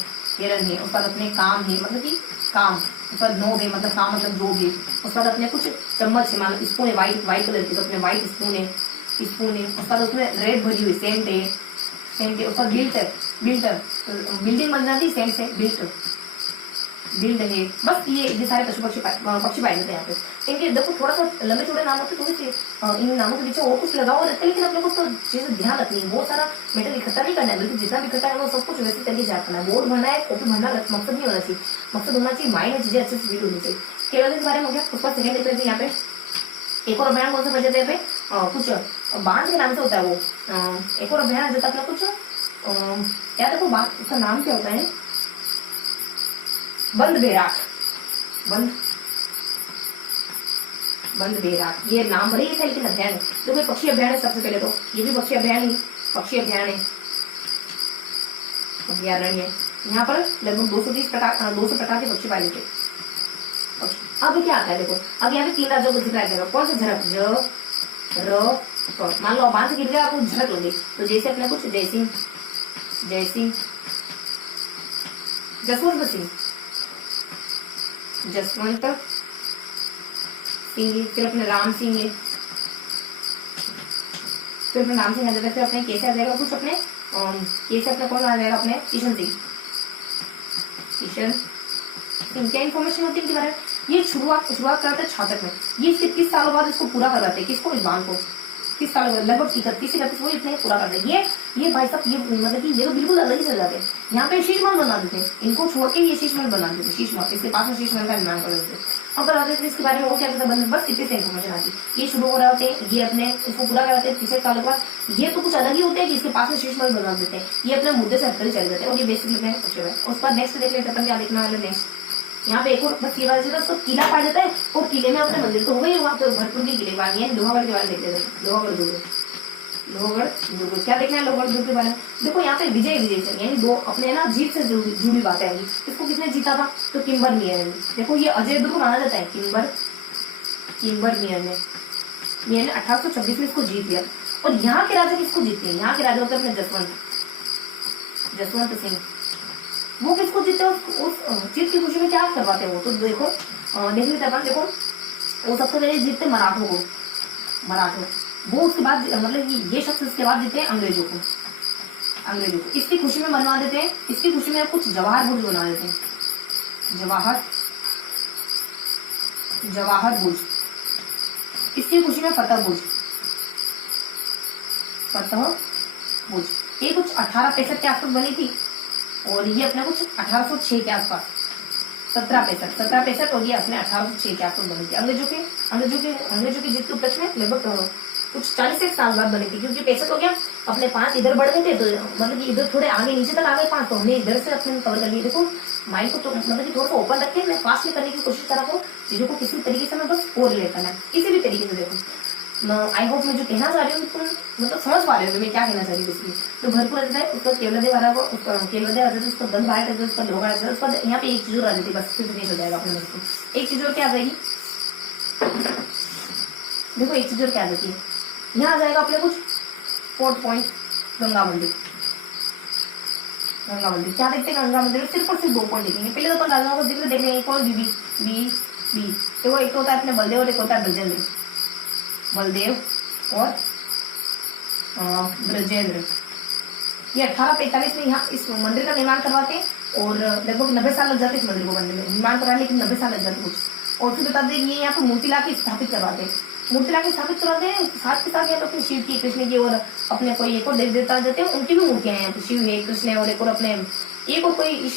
उसके बाद अपने काम है, मतलब कि काम, उसके बाद नोव है, मतलब काम मतलब जो भी, उसके बाद अपने कुछ चम्मच है, मतलब स्पून है व्हाइट कलर की, तो अपने व्हाइट स्पून है, उसके बाद उसमें रेड भरी हुई सेंट है, उसके बाद बिल्डिंग बन जाती है सेंट से, बिल्ड है। बस ये सारे पक्षी पाए जाते हैं यहाँ पे। इनके देखो थोड़ा सा लंबे चौड़े नाम होते, थोड़ी सी इन नामों के पीछे और कुछ लगा हुआ रहता है, लेकिन अपने को तो चीजें ध्यान रखनी है, बहुत सारा मेटर इकट्ठा नहीं करना है, बल्कि जितना भी इकट्ठा है वो सब कुछ वैसे तरीके से याद करना है। बोर्ड भरना है, कॉपी भरना मकसद नहीं होना चाहिए, मकसद होना चाहिए माइंड में चीजें अच्छे से फील होनी चाहिए। केवल इस बारे में हो गया। उसका सेकेंड देख लेते हैं यहाँ पे, एक और अभियान कौन सा बच जाते हैं कुछ बांध के नाम से होता है वो, एक और अभियान जैसा अपना कुछ क्या, देखो बांध उसका नाम क्या होता है, बंद बेराक, ये नाम बड़े ही था लेकिन अभियान है। तो कोई पक्षी अभियान है सबसे पहले, तो ये भी पक्षी अभियान है, अभ्यारण्य। यहाँ पर लगभग 200 प्रकार के पक्षी पाए जाते हैं। अब क्या आता है, देखो अब यहाँ पे 3 राज्यों को दिखाया जाएगा। कौन से? झरक, ज र प। मान लो बांध से गिर गया, आपको झरक लगे, तो जैसे अपने कुछ जयसिंह, जसवंत सिंह, फिर अपने राम सिंह है, फिर अपने राम सिंह आ जाता है, फिर अपने कैसे आ जाएगा कुछ अपने कैसे अपने कौन आ जाएगा, अपने किशन सिंह। क्या इन्फॉर्मेशन होती है इनके बारे में? ये शुरुआत करते हैं 66 में। ये इसके 30 सालों बाद इसको पूरा करवाते हैं, किसको? इस बांध को 30 सालों बाद, लगभग 31 वो इतने पूरा करते हैं। ये भाई साहब, ये मतलब कि ये तो बिल्कुल अलग ही चल जाते हैं। यहाँ पे शीश महल बना देते हैं, इनको छोड़ के ये शीश महल बना देते हैं, शीश महल, इसके पास में शीश महल का निर्माण कर देते हैं। अब करवाते थे इसके बारे में, वो क्या करता है, बस इतने से इन्फॉर्मेशन आती है। ये शुरू हो रहे होते हैं, ये अपने इसको पूरा कराते हैं 30 सालों बाद। ये तो कुछ अलग ही होते हैं, जिसके पास में शीश महल बना देते हैं, ये अपने मुद्दे से हटकर चले जाते हैं, और ये बेसिक लिखने हैं उसके बाद। उसके बाद नेक्स्ट देख लेते हैं, क्या देखना है नेक्स्ट। यहाँ पे एक और बस ये बात है, तो किला पाया जाता है, और किले में अपने मंदिर तो हो गई, वहाँ पे भरतपुर के किले बानी है। लोहागढ़ के बारे में देख लेते हैं, लोहागढ़ दुर्ग क्या देखना है लोहागढ़ दुर्ग के बारे में। देखो यहाँ पे विजय यानी दो अपने ना जीत से जुड़ी बातें आएंगी। इसको किसने जीता था? तो किम्बर मियर ने। देखो ये अजय दुर्ग माना जाता है, किम्बर मियर ने 1826 में इसको जीत लिया। और यहाँ के राजा किसको जीतते हैं? यहाँ के राजा होते हैं अपने जसवंत सिंह। वो किसको जीतते हैं? उस जीत की खुशी में क्या करवाते हैं वो, तो देखो देख लेते हैं। देखो वो सबसे पहले जीतते मराठों को, वो उसके बाद मतलब ये शख्स इसके बाद जीते हैं अंग्रेजों को। इसकी खुशी में बनवा देते हैं, इसकी खुशी में कुछ जवाहर बुर्ज बना देते हैं, जवाहर बुर्ज। इसकी खुशी में फतेह बुर्ज। ये कुछ 1865 के आसपास बनी थी, और ये अपने कुछ 1806 के आसपास 1765 और ये अपने 1806 के आसपास बनी थी। अंग्रेजों की जीत के उपलक्ष्य में लगभग कुछ 40 साल बाद बनी थी, क्योंकि 65 हो गया, अपने 5 इधर बढ़ गए थे, तो मतलब कि इधर थोड़े आगे नीचे तक आ गए 5, तो हमने इधर से अपने कवर कर लिए। देखो माइंड को तो मतलब कि थोड़ा सा ओपन रखे, मैं फास्ट में करने की कोशिश करा हूँ चीजों को, किसी तरीके से मैं बस और रिलेट करना है, किसी भी तरीके से। देखो आई होप मैं जो कहना चाह रही हूँ तुम मतलब समझ पा रहे हो मैं क्या कहना चाह रही हूँ। इसलिए तो भरपूर रहता है, उसका केवलदेव आ रहा है, केवलदेव आ जाता है, उसका दंड बाहर रहता है, उसका लोहा रहता है, उसका यहाँ पे एक चीज और आ जाती है, बस फिर नहीं हो जाएगा अपने मन को। एक चीज और क्या आ जाएगी, देखो एक चीज और क्या आ जाती है, यहाँ आ जाएगा अपने कुछ 4 पॉइंट गंगा मंदिर। क्या देखते हैं गंगा मंदिर में? सिर्फ और सिर्फ 2 पॉइंट देखेंगे। पहले तो अपन राजाओं को जिक्र देख लेंगे, कौन? बी। तो वो एक तो होता है अपने बलदेव और एक होता है ब्रजेंद्र। बलदेव और ब्रजेंद्र। ये 1845 में यहाँ इस मंदिर का निर्माण करवाते हैं, और लगभग 90 साल लग जाते हैं इस मंदिर को बनने में, निर्माण कराने, लेकिन 90 साल लग जाते कुछ। और फिर बता दें ये यहाँ पे मूर्ति ला के स्थापित करवाते हैं, साथ के साथ यहाँ पे अपने शिव की, कृष्ण की, और अपने कोई एक और देव देवता जाते हैं, उनकी भी मूर्तियां हैं यहाँ पे। शिव है, कृष्ण है, और एक और अपने एक और कोई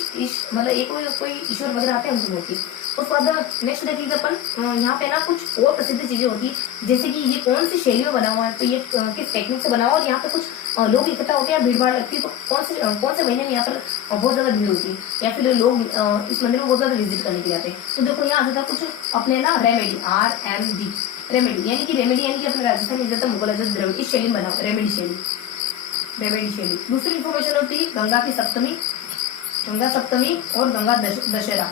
मतलब एक और कोई ईश्वर वगैरह आते हैं उनकी मूर्ति। उसके बाद नेक्स्ट देख लीजिए अपन, यहाँ पे ना कुछ और प्रसिद्ध चीजें होती है, जैसे कि ये कौन सी शैली में बना हुआ है, तो ये किस टेक्निक से बना हुआ है, और यहाँ पे कुछ लोग इकट्ठा होते हैं, भीड़ भाड़ लगती है, तो कौन से महीने में यहाँ पर बहुत ज्यादा भीड़ होती है, या फिर लोग इस मंदिर में बहुत ज्यादा विजिट करने के लिए आते हैं। तो देखो यहाँ आता था कुछ अपने ना रेमेडी, RMD, रेमेडी यानी कि अपने राजस्थान में ज्यादा मुगल द्रविड़ इस शैली में बना हुआ, रेमेडी शैली। दूसरी इन्फॉर्मेशन होती है गंगा की सप्तमी, गंगा सप्तमी और गंगा दशहरा।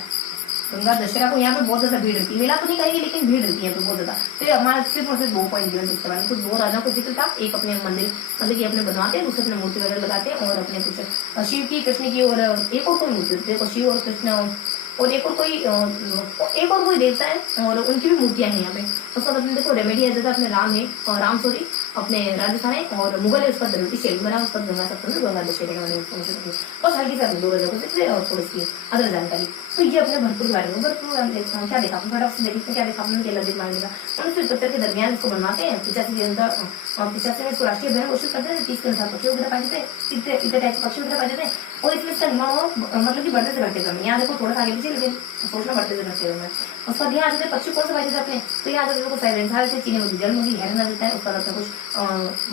गंगा दशहरा को यहाँ पे बहुत ज्यादा भीड़ रहती है, मेला तो नहीं कहेंगे लेकिन भीड़ रहती है तो बहुत ज्यादा। तो हमारे सिर्फ और सिर्फ 2 पॉइंट दिए इसके बारे में, कुछ 2 राजाओं को जिक्र था, एक अपने मंदिर मतलब कि अपने बनवाते हैं, दूसरे अपने मूर्ति वगैरह लगाते हैं, और अपने कुछ शिव की, कृष्ण की, और एक और कोई मूर्ति देखो, शिव और कृष्ण और एक और कोई देवता है और उनकी भी मूर्तियां हैं यहाँ पे। उसका अपने देखो रेमेडी है, जैसा अपने राम है, और राम सॉरी अपने राजस्थान है, और मुगल है उसका द्रविड़ शैली बना, उसका गंगा सप्तमी गंगा दशहरे के बारे में बस हल्की से 2 राजा को देखते और थोड़ी सी अदर जानकारी। तो ये अपने भरतपुर के बारे में, भरतपुर क्या देखा अपने फटाफट से देखते क्या देखा अपने केला मानेगा 1971 के दरमियान इसको बनवाते हैं। 85 में इसको राष्ट्रीय अभियान घोषित करते हैं, 30 के अनुसार पक्षी वगैरह पाए जाते हैं, इतने टाइप के पक्षी वगैरह पाए जाते हैं, और इसमें इसका निर्माण मतलब कि बढ़ते से बढ़ते क्रम। यहाँ देखो थोड़ा सा आगे पीछे, लेकिन सोचना बढ़ते से बढ़ते क्रम है। उसका बाद यहाँ आते पक्षी कौन से पाए जाते हैं अपने, तो यहाँ देखो साइलेंसार से चीनी मुर्गी, जल मुर्गी, हेरन आ जाता है। उसका अपना कुछ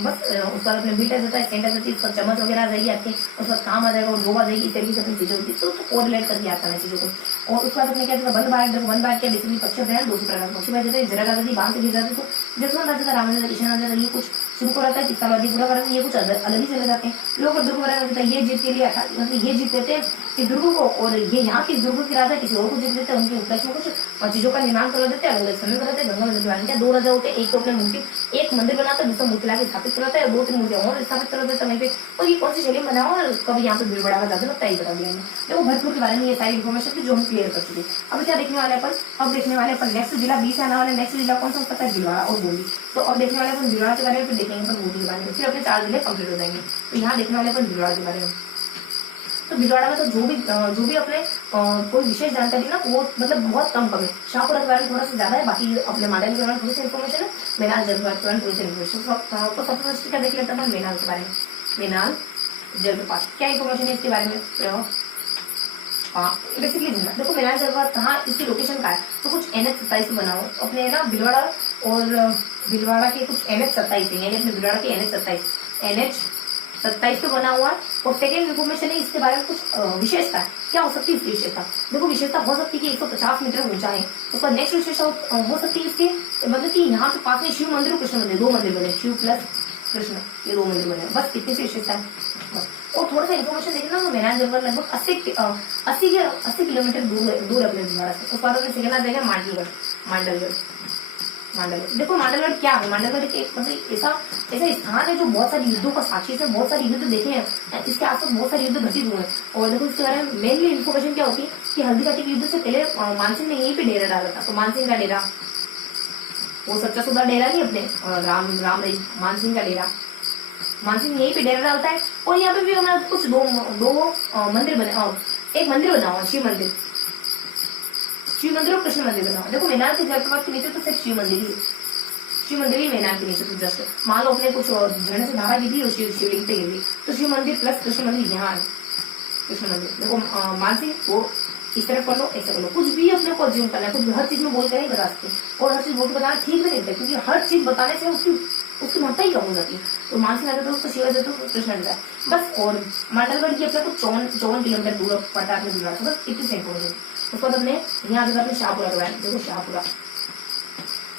बस उसका अपने बीटा जाता है, सेंटर जाती है, उसका चम्मच वगैरह आ जाएगी आपके, उसका काम आ जाएगा, और डोब आ जाएगी, इस तरीके से अपनी चीजें होती है, तो कोरिलेट करके आता है चीजों को। और उसके बाद अपने क्या था वन भारत, देखो वन भारत क्या बेसिकली पक्षी अभ्यारण्य 2 प्रकार पक्षी पाए जाते हैं, जरा आजादी बांध के गिर जाते हैं, तो जसवंत राजा राम राजा ईशान राजा ये कुछ शुरू को रहता है, कितना वादी पूरा करते हैं, ये कुछ अलग ही चले जाते हैं। लोग दुर्ग वगैरह होता है, ये जीत के लिए मतलब ये जीत लेते हैं इस दुर्ग को, और ये यहाँ के दुर्ग के राजा किसी और को जीत लेते हैं, उनके उपलक्ष्य में कुछ चीजों का निर्माण करवा देते हैं, अलग अलग समय कराते हैं। गंगा नदी के क्या 2 राजा होते हैं, एक तो अपने मूर्ति एक मंदिर बनाता है, दूसरा मूर्ति लाके स्थापित कराता है, 2-3 मूर्तियां और स्थापित करा देता है वहीं पे। और ये कौन सी शैली में बना हुआ है, कभी यहाँ पे भीड़ बढ़ावा ज्यादा लगता है, ये बता दिया है। देखो भरतपुर के बारे में ये सारी इन्फॉर्मेशन थी जो हम क्लियर कर चुके। अब क्या देखने वाले अपन, अब देखने वाले अपन नेक्स्ट जिला 20 आने वाले, नेक्स्ट जिला कौन सा होता है भीलवाड़ा और बूंदी। तो अब देखने वाले अपन भीलवाड़ा के बारे में, फिर देखेंगे अपन बूंदी के बारे में, फिर अपने 4 जिले कंप्लीट हो जाएंगे। तो यहाँ देखने वाले अपन भीलवाड़ा के बारे में। तो भीलवाड़ा में तो जो भी अपने कोई विशेष जानकारी ना वो मतलब बहुत कम है। शाहपुरा के बारे में थोड़ा सा ज्यादा है, बाकी अपने मांडल के बारे में थोड़ी सी इन्फॉर्मेशन है, मेनाल जलप्रपात के बारे में थोड़ी सी इन्फॉर्मेशन। तो सबसे फर्स्ट क्या देख लेते हैं मेनाल के बारे में। मेनाल जलप्रपात क्या इन्फॉर्मेशन है इसके बारे में, बेसिकली देखो मेनाल जलप्रपात कहाँ, इसकी लोकेशन कहाँ है, तो कुछ NH27 बना हो अपने ना भीलवाड़ा, और भीलवाड़ा के कुछ NH27 है, यानी अपने भीलवाड़ा के NH27 पे बना हुआ है। और सेकेंड इन्फॉर्मेशन है इसके बारे में कुछ विशेषता क्या हो सकती है इसकी विशेषता। देखो विशेषता हो सकती है कि 150 मीटर ऊंचा है। उसका नेक्स्ट विशेषता हो सकती है इसके मतलब कि यहाँ पे पास में शिव मंदिर और कृष्ण मंदिर 2 मंदिर बने, शिव प्लस कृष्ण ये 2 मंदिर बने, बस इतनी सी विशेषता है। और थोड़ा सा इन्फॉर्मेशन देखना तो मेनाल जलप्रपात लगभग 80 किलोमीटर दूर अपने भीलवाड़ा से। उसके बाद सेकेंड आ जाएगा मांडलगढ़। देखो मांडलगढ़ क्या है, मांडलगढ़ एक मतलब ऐसा स्थान है जो बहुत सारी युद्धों का साक्षी है, बहुत सारे युद्ध देखे हैं, इसके आसपास बहुत सारे युद्ध घटित हुए हैं। और देखो इसके बारे में मेनली इन्फॉर्मेशन क्या होती है कि हल्दीघाटी के युद्ध से पहले मानसिंह ने यहीं पे डेरा डाला था। तो मानसिंह का डेरा वो सच्चा सौदा डेरा नहीं अपने राम रही, मानसिंह का डेरा, मानसिंह यहीं पे डेरा डालता है। और यहाँ पे भी हमारे कुछ दो मंदिर बने, एक मंदिर बना हुआ शिव मंदिर और कृष्ण मंदिर बना हुआ। देखो मेनाल के जलप्रपात के नीचे तो सिर्फ शिव मंदिर ही मेनाल के नीचे तो जस्ट मान लो अपने कुछ झरने से धारा गिरी और शिवलिंग पे गिरी, तो शिव मंदिर प्लस कृष्ण मंदिर यहाँ है। कृष्ण मंदिर देखो मानसिंह वो इस तरह कर लो ऐसा कर लो, कुछ भी अपने को अज्यूम करना है, कुछ हर चीज में बोल कर नहीं बता सकते, और हर चीज बोल के बताना ठीक भी नहीं लगता, क्योंकि हर चीज बताने से उसकी महत्ता ही कम हो जाती है। तो मानसिंह आता तो उसको शिव देते तो कृष्ण देता है बस। और मांडलगढ़ की अपने को 54 किलोमीटर दूर पड़ता है अपने भीलवाड़ा से, बस इतनी से इन्फॉर्मेशन। उसके बाद अपने यहाँ आगे अपने शाहपुरा के बारे में। देखो शाहपुरा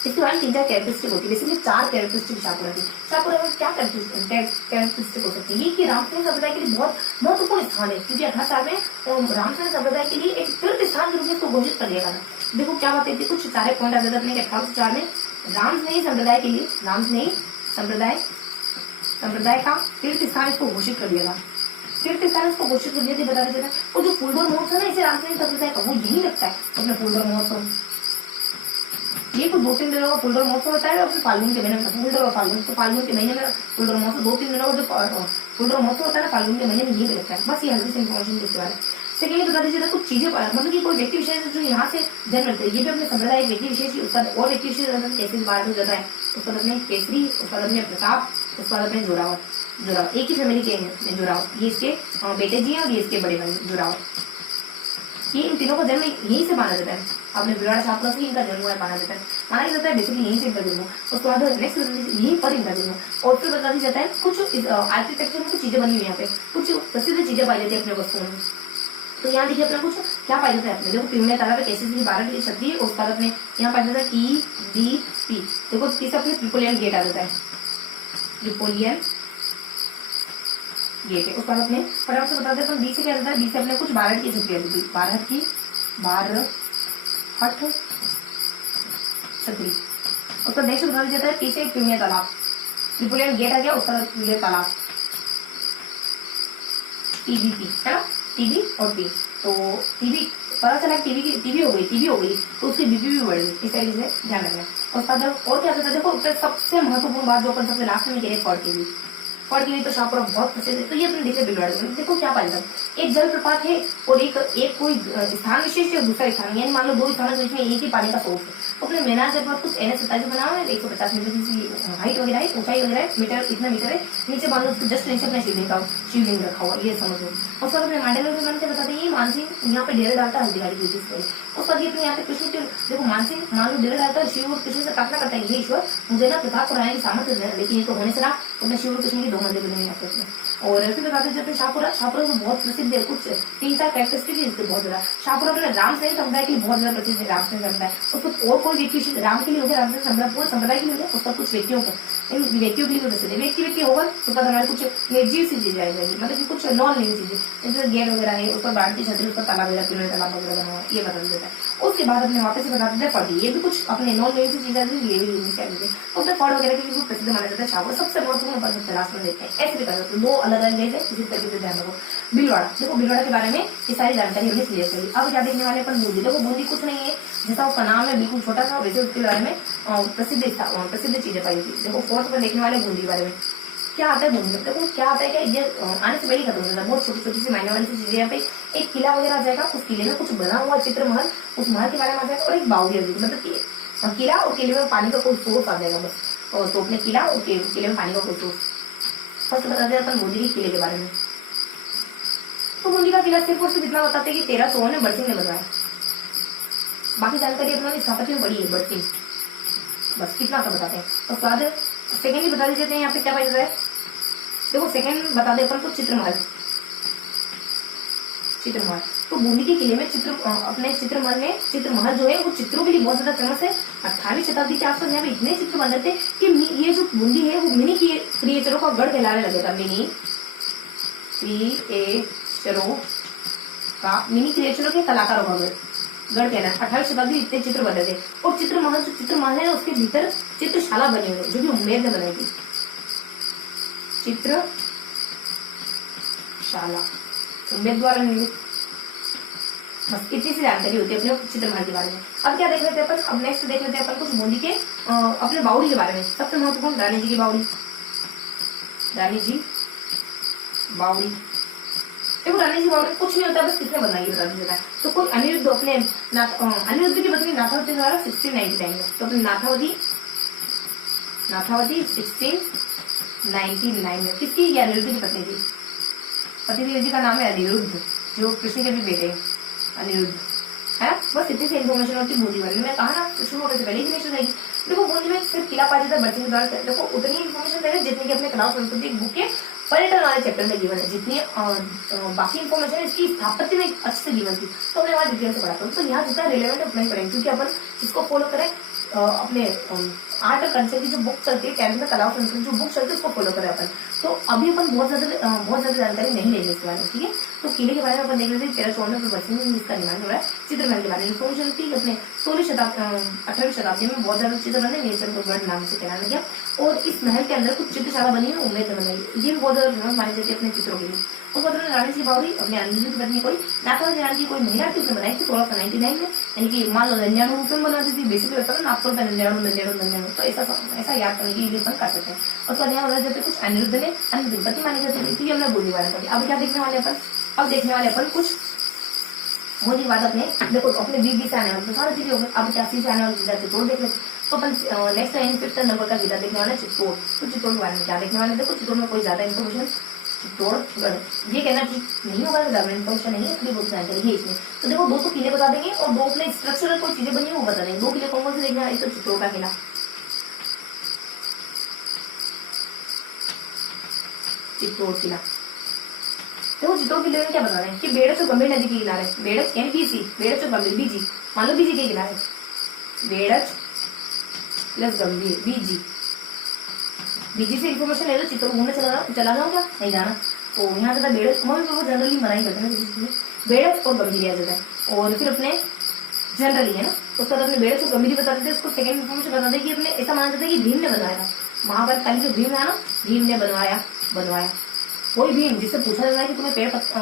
इसके बारे में 3-4 कैरेक्टरिस्टिक होती है, बेसिकली 4 कैरेक्टरिस्टिक शाहपुरा की। शाहपुरा में क्या कैरेक्टरिस्टिक हो सकती है कि रामसेन संप्रदाय के लिए बहुत महत्वपूर्ण स्थान है, क्योंकि 18 साल में रामसेन संप्रदाय के लिए एक तीर्थ स्थान के रूप में इसको घोषित कर दिया गया। देखो क्या बात है, कुछ सारे पॉइंट आ जाते अपने 1804 में रामस्नेही संप्रदाय का तीर्थ स्थान इसको घोषित कर दिया गया। तीर्थ स्थान इसको घोषित कर दिया बता देते। और जो फूलडोल महोत्सव है इसे रामस्नेही संप्रदाय का वो यही लगता है अपने फूलडोल महोत्सव। ये कुछ 2-3 दिनों का फूलडोल महोत्सव होता है, और फाल्गुन के महीने में फूलडोल और फाल्गुन के महीने में फूलडोल महोत्सव 2-3 दिनों का जो फूलडोल महोत्सव होता है ना फाल्गुन के महीने में ये लगता है। बस ये हल्की सी इन्फॉर्मेशन इसके बारे में। सेकेंडली बता दीजिए कुछ चीजें, मतलब कि कोई व्यक्ति विशेष जो यहाँ से जन्म लेते हैं, ये भी अपने संप्रदाय एक व्यक्ति विशेष उसका और व्यक्ति विशेष कैसे भारत में जन्म है, उसका अपने केसरी, उसका अपने प्रताप, उसका अपने जोरावर, जोरावर एक ही फैमिली के हैं जोरावर, ये इसके बेटे जी हैं और ये इसके बड़े भाई जोरावर। ये इन तीनों का जन्म यहीं से माना जाता है, आपने विराट शाहपुरा से इनका जन्म हुआ है माना जाता है बेसिकली यहीं से इनका जन्म हुआ। उसके बाद नेक्स्ट यहीं पर इनका जन्म, और फिर बता दिया जाता है कुछ आर्किटेक्चर में कुछ चीजें बनी हुई यहाँ पे, कुछ प्रसिद्ध चीजें पाई जाती है अपने वस्तुओं में। तो यहाँ देखिए अपना कुछ क्या पाया जाता है अपने, देखो पिवले तालाब कैसे 12 की शक्ति, उसके बाद अपने यहाँ पाया जाता है TBP, देखो तीसरा अपने ट्रिपोलियन गेट आ जाता है, ट्रिपोलियन गेट है। उसके बाद अपने फटाफट से बताते हैं अपन बी से क्या रहता है, बी से अपने कुछ 12 की छतरी आती है, 12 की 12 छतरी। उसका नेक्स्ट बता दिया जाता है पी से पिवलियन तालाब, ट्रिपोलियन गेट आ गया, उसका पिवलियन तालाब, TBP है ना, TB और P। तो TB पता चला TB हो गई तो उसकी BP भी बढ़ गई, इस तरीके से ध्यान रखना। उसका और क्या कहता है, देखो सबसे महत्वपूर्ण बात जो अपन सबसे लास्ट में कह रहे हैं, फड़ के लिए तो शाहपुरा बहुत प्रसिद्ध है। तो ये अपने देखे बिलवाड़ में देखो क्या पाया जाता है, एक जलप्रपात है और एक कोई स्थान विशेष है, दूसरा स्थान, यानी मान लो 2 स्थानों के बीच में एक ही पानी का सोर्स है। तो अपने मेनार जलप्रपात कुछ NH27 बना हुआ है, 150 मीटर की हाइट वगैरह है, ऊंचाई वगैरह है, मीटर इतना मीटर है, नीचे मान लो उसके जस्ट नीचे अपने शिवलिंग रखा हुआ, ये समझो। और सब अपने मांडल में मन से बताते हैं, ये मानसिंह यहाँ पे डेरा डालता है हल्दीघाटी की जिसको, उसका अपने यहाँ पे कृष्ण के देखो मानसिंह मान लो डेरा डालता है, शिव और कृष्ण से प्रार्थना करता है, ये ईश्वर मुझे ना प्रताप कराने की सामर्थ्य है, लेकिन ये तो होने से ना अपने शिव और कृष्ण की 2 मंदिर बने यहाँ पे। और फिर बताते जाते हैं शाहपुरा तो बहुत प्रसिद्ध है, कुछ 3-4 कैरेक्टरिस्टिक है इसके बहुत ज्यादा। शाहपुरा अपने राम सैन समुदाय के लिए बहुत ज्यादा प्रसिद्ध है, राम सैन समुदाय, उसको और कोई व्यक्ति राम के लिए हो गया, राम सैन समुदाय पूरे संप्रदाय के लिए हो गया, उसका कुछ व्यक्तियों को, इन व्यक्तियों के लिए प्रसिद्ध है। व्यक्ति होगा उसका हमारे कुछ निर्जीव सी चीजें आई जाएगी, मतलब कि कुछ नॉन लिविंग चीजें, जैसे गेट वगैरह है, उसका बाढ़ की छतरी, उसका तालाब वगैरह, पिलर तालाब वगैरह बना हुआ, ये बता देता है। उसके बाद अपने वापस से बता देते हैं फड़, ये भी कुछ अपने नॉन लिविंग सी चीजें, ये भी लिविंग चाहिए, तो अपने फड़ वगैरह के लिए प्रसिद्ध माना जाता है शाहपुरा। सबसे महत्वपूर्ण बात सबसे लास्ट में देखते हैं, ऐसे भी कर सकते 2 अलग अलग जगह इसी तरीके से ध्यान रखो। भीलवाड़ा, देखो भीलवाड़ा के बारे में ये सारी जानकारी हमने क्लियर करी। अब क्या देखने वाले अपन बूंदी, देखो बूंदी कुछ नहीं है, जैसा उसका नाम है बिल्कुल छोटा सा, वैसे उसके बारे में प्रसिद्ध चीजें पाई थी। देखो फोर्थ पर देखने वाले बूंदी के बारे में क्या आता है, बूंदी देखो क्या आता है, क्या ये आने से पहले खत्म हो जाता है, बहुत छोटी छोटी सी मायने वाली सी चीजें। यहाँ पे एक किला वगैरह आ जाएगा, उस किले में कुछ बना हुआ चित्र महल, उस महल के बारे में आ जाएगा, और एक बावड़ी आ जाएगी, मतलब कि किला और किले में पानी का कोई सोर्स आ जाएगा बस। और तो अपने किला और किले में पानी का कोई सोर्स फर्स्ट बता दें अपन बूंदी के किले के बारे में। तो बूंदी का किला सिर्फ और सिर्फ इतना बताते हैं कि 1300 में बड़सिंह ने बनवाया, बाकी जानकारी अपने स्थापत्य में बड़ी है बड़सिंह, बस कितना सा बताते हैं। और बाद सेकेंड बता देते हैं यहाँ पे क्या पाया जाता है, देखो सेकेंड बता दे अपन को चित्रमहल। तो बूंदी के किले में अपने चित्रमहल जो है वो चित्रों के लिए बहुत ज्यादा फेमस है। 18वीं शताब्दी के आसपास यहाँ पे इतने चित्र बन रहे थे कि ये जो बूंदी है वो मिनी क्रिएचरों का गढ़ कहलाने लगे था। मिनी क्रिएचरों के कलाकारों का गढ़ कहना। 18वीं शताब्दी इतने चित्र बन रहे थे, और चित्रमहल है उसके भीतर चित्रशाला बनी हुई है जो कि उम्मेद ने बनाई थी। चित्रशाला उम्मेद द्वारा निर्मित, बस इतनी सी जानकारी होती है अपने चित्रमहल के बारे में। अब क्या देख लेते हैं अपन, अब नेक्स्ट देख लेते हैं अपन कुछ बूंदी के अपने बावड़ी के बारे में। सबसे महत्वपूर्ण रानी जी की बावड़ी, रानी जी बावड़ी। देखो रानी जी बावड़ी कुछ नहीं होता, बस किसने बनाई बता दीजिएगा। तो कोई अनिरुद्ध अपने अनिरुद्ध की पत्नी नाथावती द्वारा 1699 में, तो अपने नाथावती 1699 में किसकी, ये अनिरुद्ध की पत्नी थी। पति जी का नाम है अनिरुद्ध, जो कृष्ण के भी बेटे हैं अनिरुद्ध, है। बस इतनी सी इन्फॉर्मेशन होती है बूंदी वाले में, कहा ना शुरू होने से पहले ही नहीं जाएगी। देखो बूंदी में सिर्फ किला पाया जाता है बड़सिंह के द्वारा, देखो उतनी इन्फॉर्मेशन देगा जितनी कि अपने कला संस्कृति बुक के पर्यटन वाले चैप्टर में गिवन है, जितनी बाकी इन्फॉर्मेशन इसकी स्थापत्य में अच्छे से गिवन थी, तो हमने वहां डिटेल से पढ़ा था। तो यहाँ जितना रिलेवेंट है उतना ही पढ़ेंगे, क्योंकि अपन इसको फॉलो करें अपने आर्ट और कल्चर की जो बुक चलती है 10th में, कला और संस्कृति जो बुक चलती है उसको फॉलो करें अपन। तो अभी अपन बहुत ज्यादा जानकारी नहीं लेंगे इसके बारे में, ठीक है। तो किले के बारे में अपन देख लेते हैं 1314 में बड़सिंह ने इसका निर्माण हो रहा है। चित्रमहल के बारे में इन्फॉर्मेशन थी अपने 18वीं शताब्दी में बहुत ज्यादा चित्र बने, नीलचंद्र नाम से कहना लगा। और इस महल के अंदर कुछ चित्रशाला बनी है, उम्मेद बनाई, ये भी बहुत ज्यादा फेमस मानी जाती है अपने चित्रों के लिए। उस बाद रानी जी बावड़ी अपने अनिरुद्ध की पत्नी कोई नाथावती रानी की कोई महिला थी, उसने बनाई थी 1699 में, यानी कि मान लो 99 रूप में बनाती थी, बेसिकली होता है ना आपको 99, तो ऐसा याद करने के लिए अपन कर सकते हैं। और उसका यहाँ बताया जाता है कुछ अनिरुद्ध ने अनिरुद्ध पत्नी मानी जाती है, हमने बूंदी वाले पढ़ी। अब क्या देखने वाले अपन, अब देखने वाले अपन कुछ होने के बाद अपने देखो अपने बी से आने वाले तो सारी चीजें हो गई। अब क्या सी से आने वाले विदा चित्तौड़ देख लेते। तो अपन नेक्स्ट टाइम 5th नंबर का विदा देखने वाला चित्तौड़। तो चित्तौड़ के बारे में क्या देखने वाले, देखो चित्तौड़ में कोई ज्यादा इन्फॉर्मेशन चित्तौड़गढ़ ये कहना ठीक नहीं होगा, ज्यादा इन्फॉर्मेशन नहीं है, थोड़ी बहुत जानकारी है इसमें। तो देखो 2 तो किले बता देंगे और 2 अपने स्ट्रक्चरल कोई चीजें बनी है वो बता देंगे। 2 किले कौन कौन से देखने वाले, तो चित्तौड़ का किला, चित्तौड़ किला। देखो चित्तौड़ किले में क्या बता रहे हैं कि बेड़च और गंभीर नदी के किनारे, बेड़च यानी बीसी, बेड़च और गंभीर बीजी, मान लो बीजी के किनारे, बेड़च प्लस गंभीर बीजी, बीजी से इन्फॉर्मेशन ले लो। चित्तौड़ घूमने चला जाओ क्या, नहीं जाना। तो यहाँ से बेड़च जनरली मनाई करते हैं, बेड़च और गंभीर याद जाता है। और फिर अपने जनरली है ना, उसके बाद अपने बेड़च और गंभीर बता देते हैं। उसको सेकंड इन्फॉर्मेशन बता दें कि अपने ऐसा माना जाता है कि भीम ने बनवाया था। महाभारत काल जो भीम है ना, भीम ने बनवाया वही भीम जिससे पूछा जाता है कि तुम्हें पेड़ पत्ता,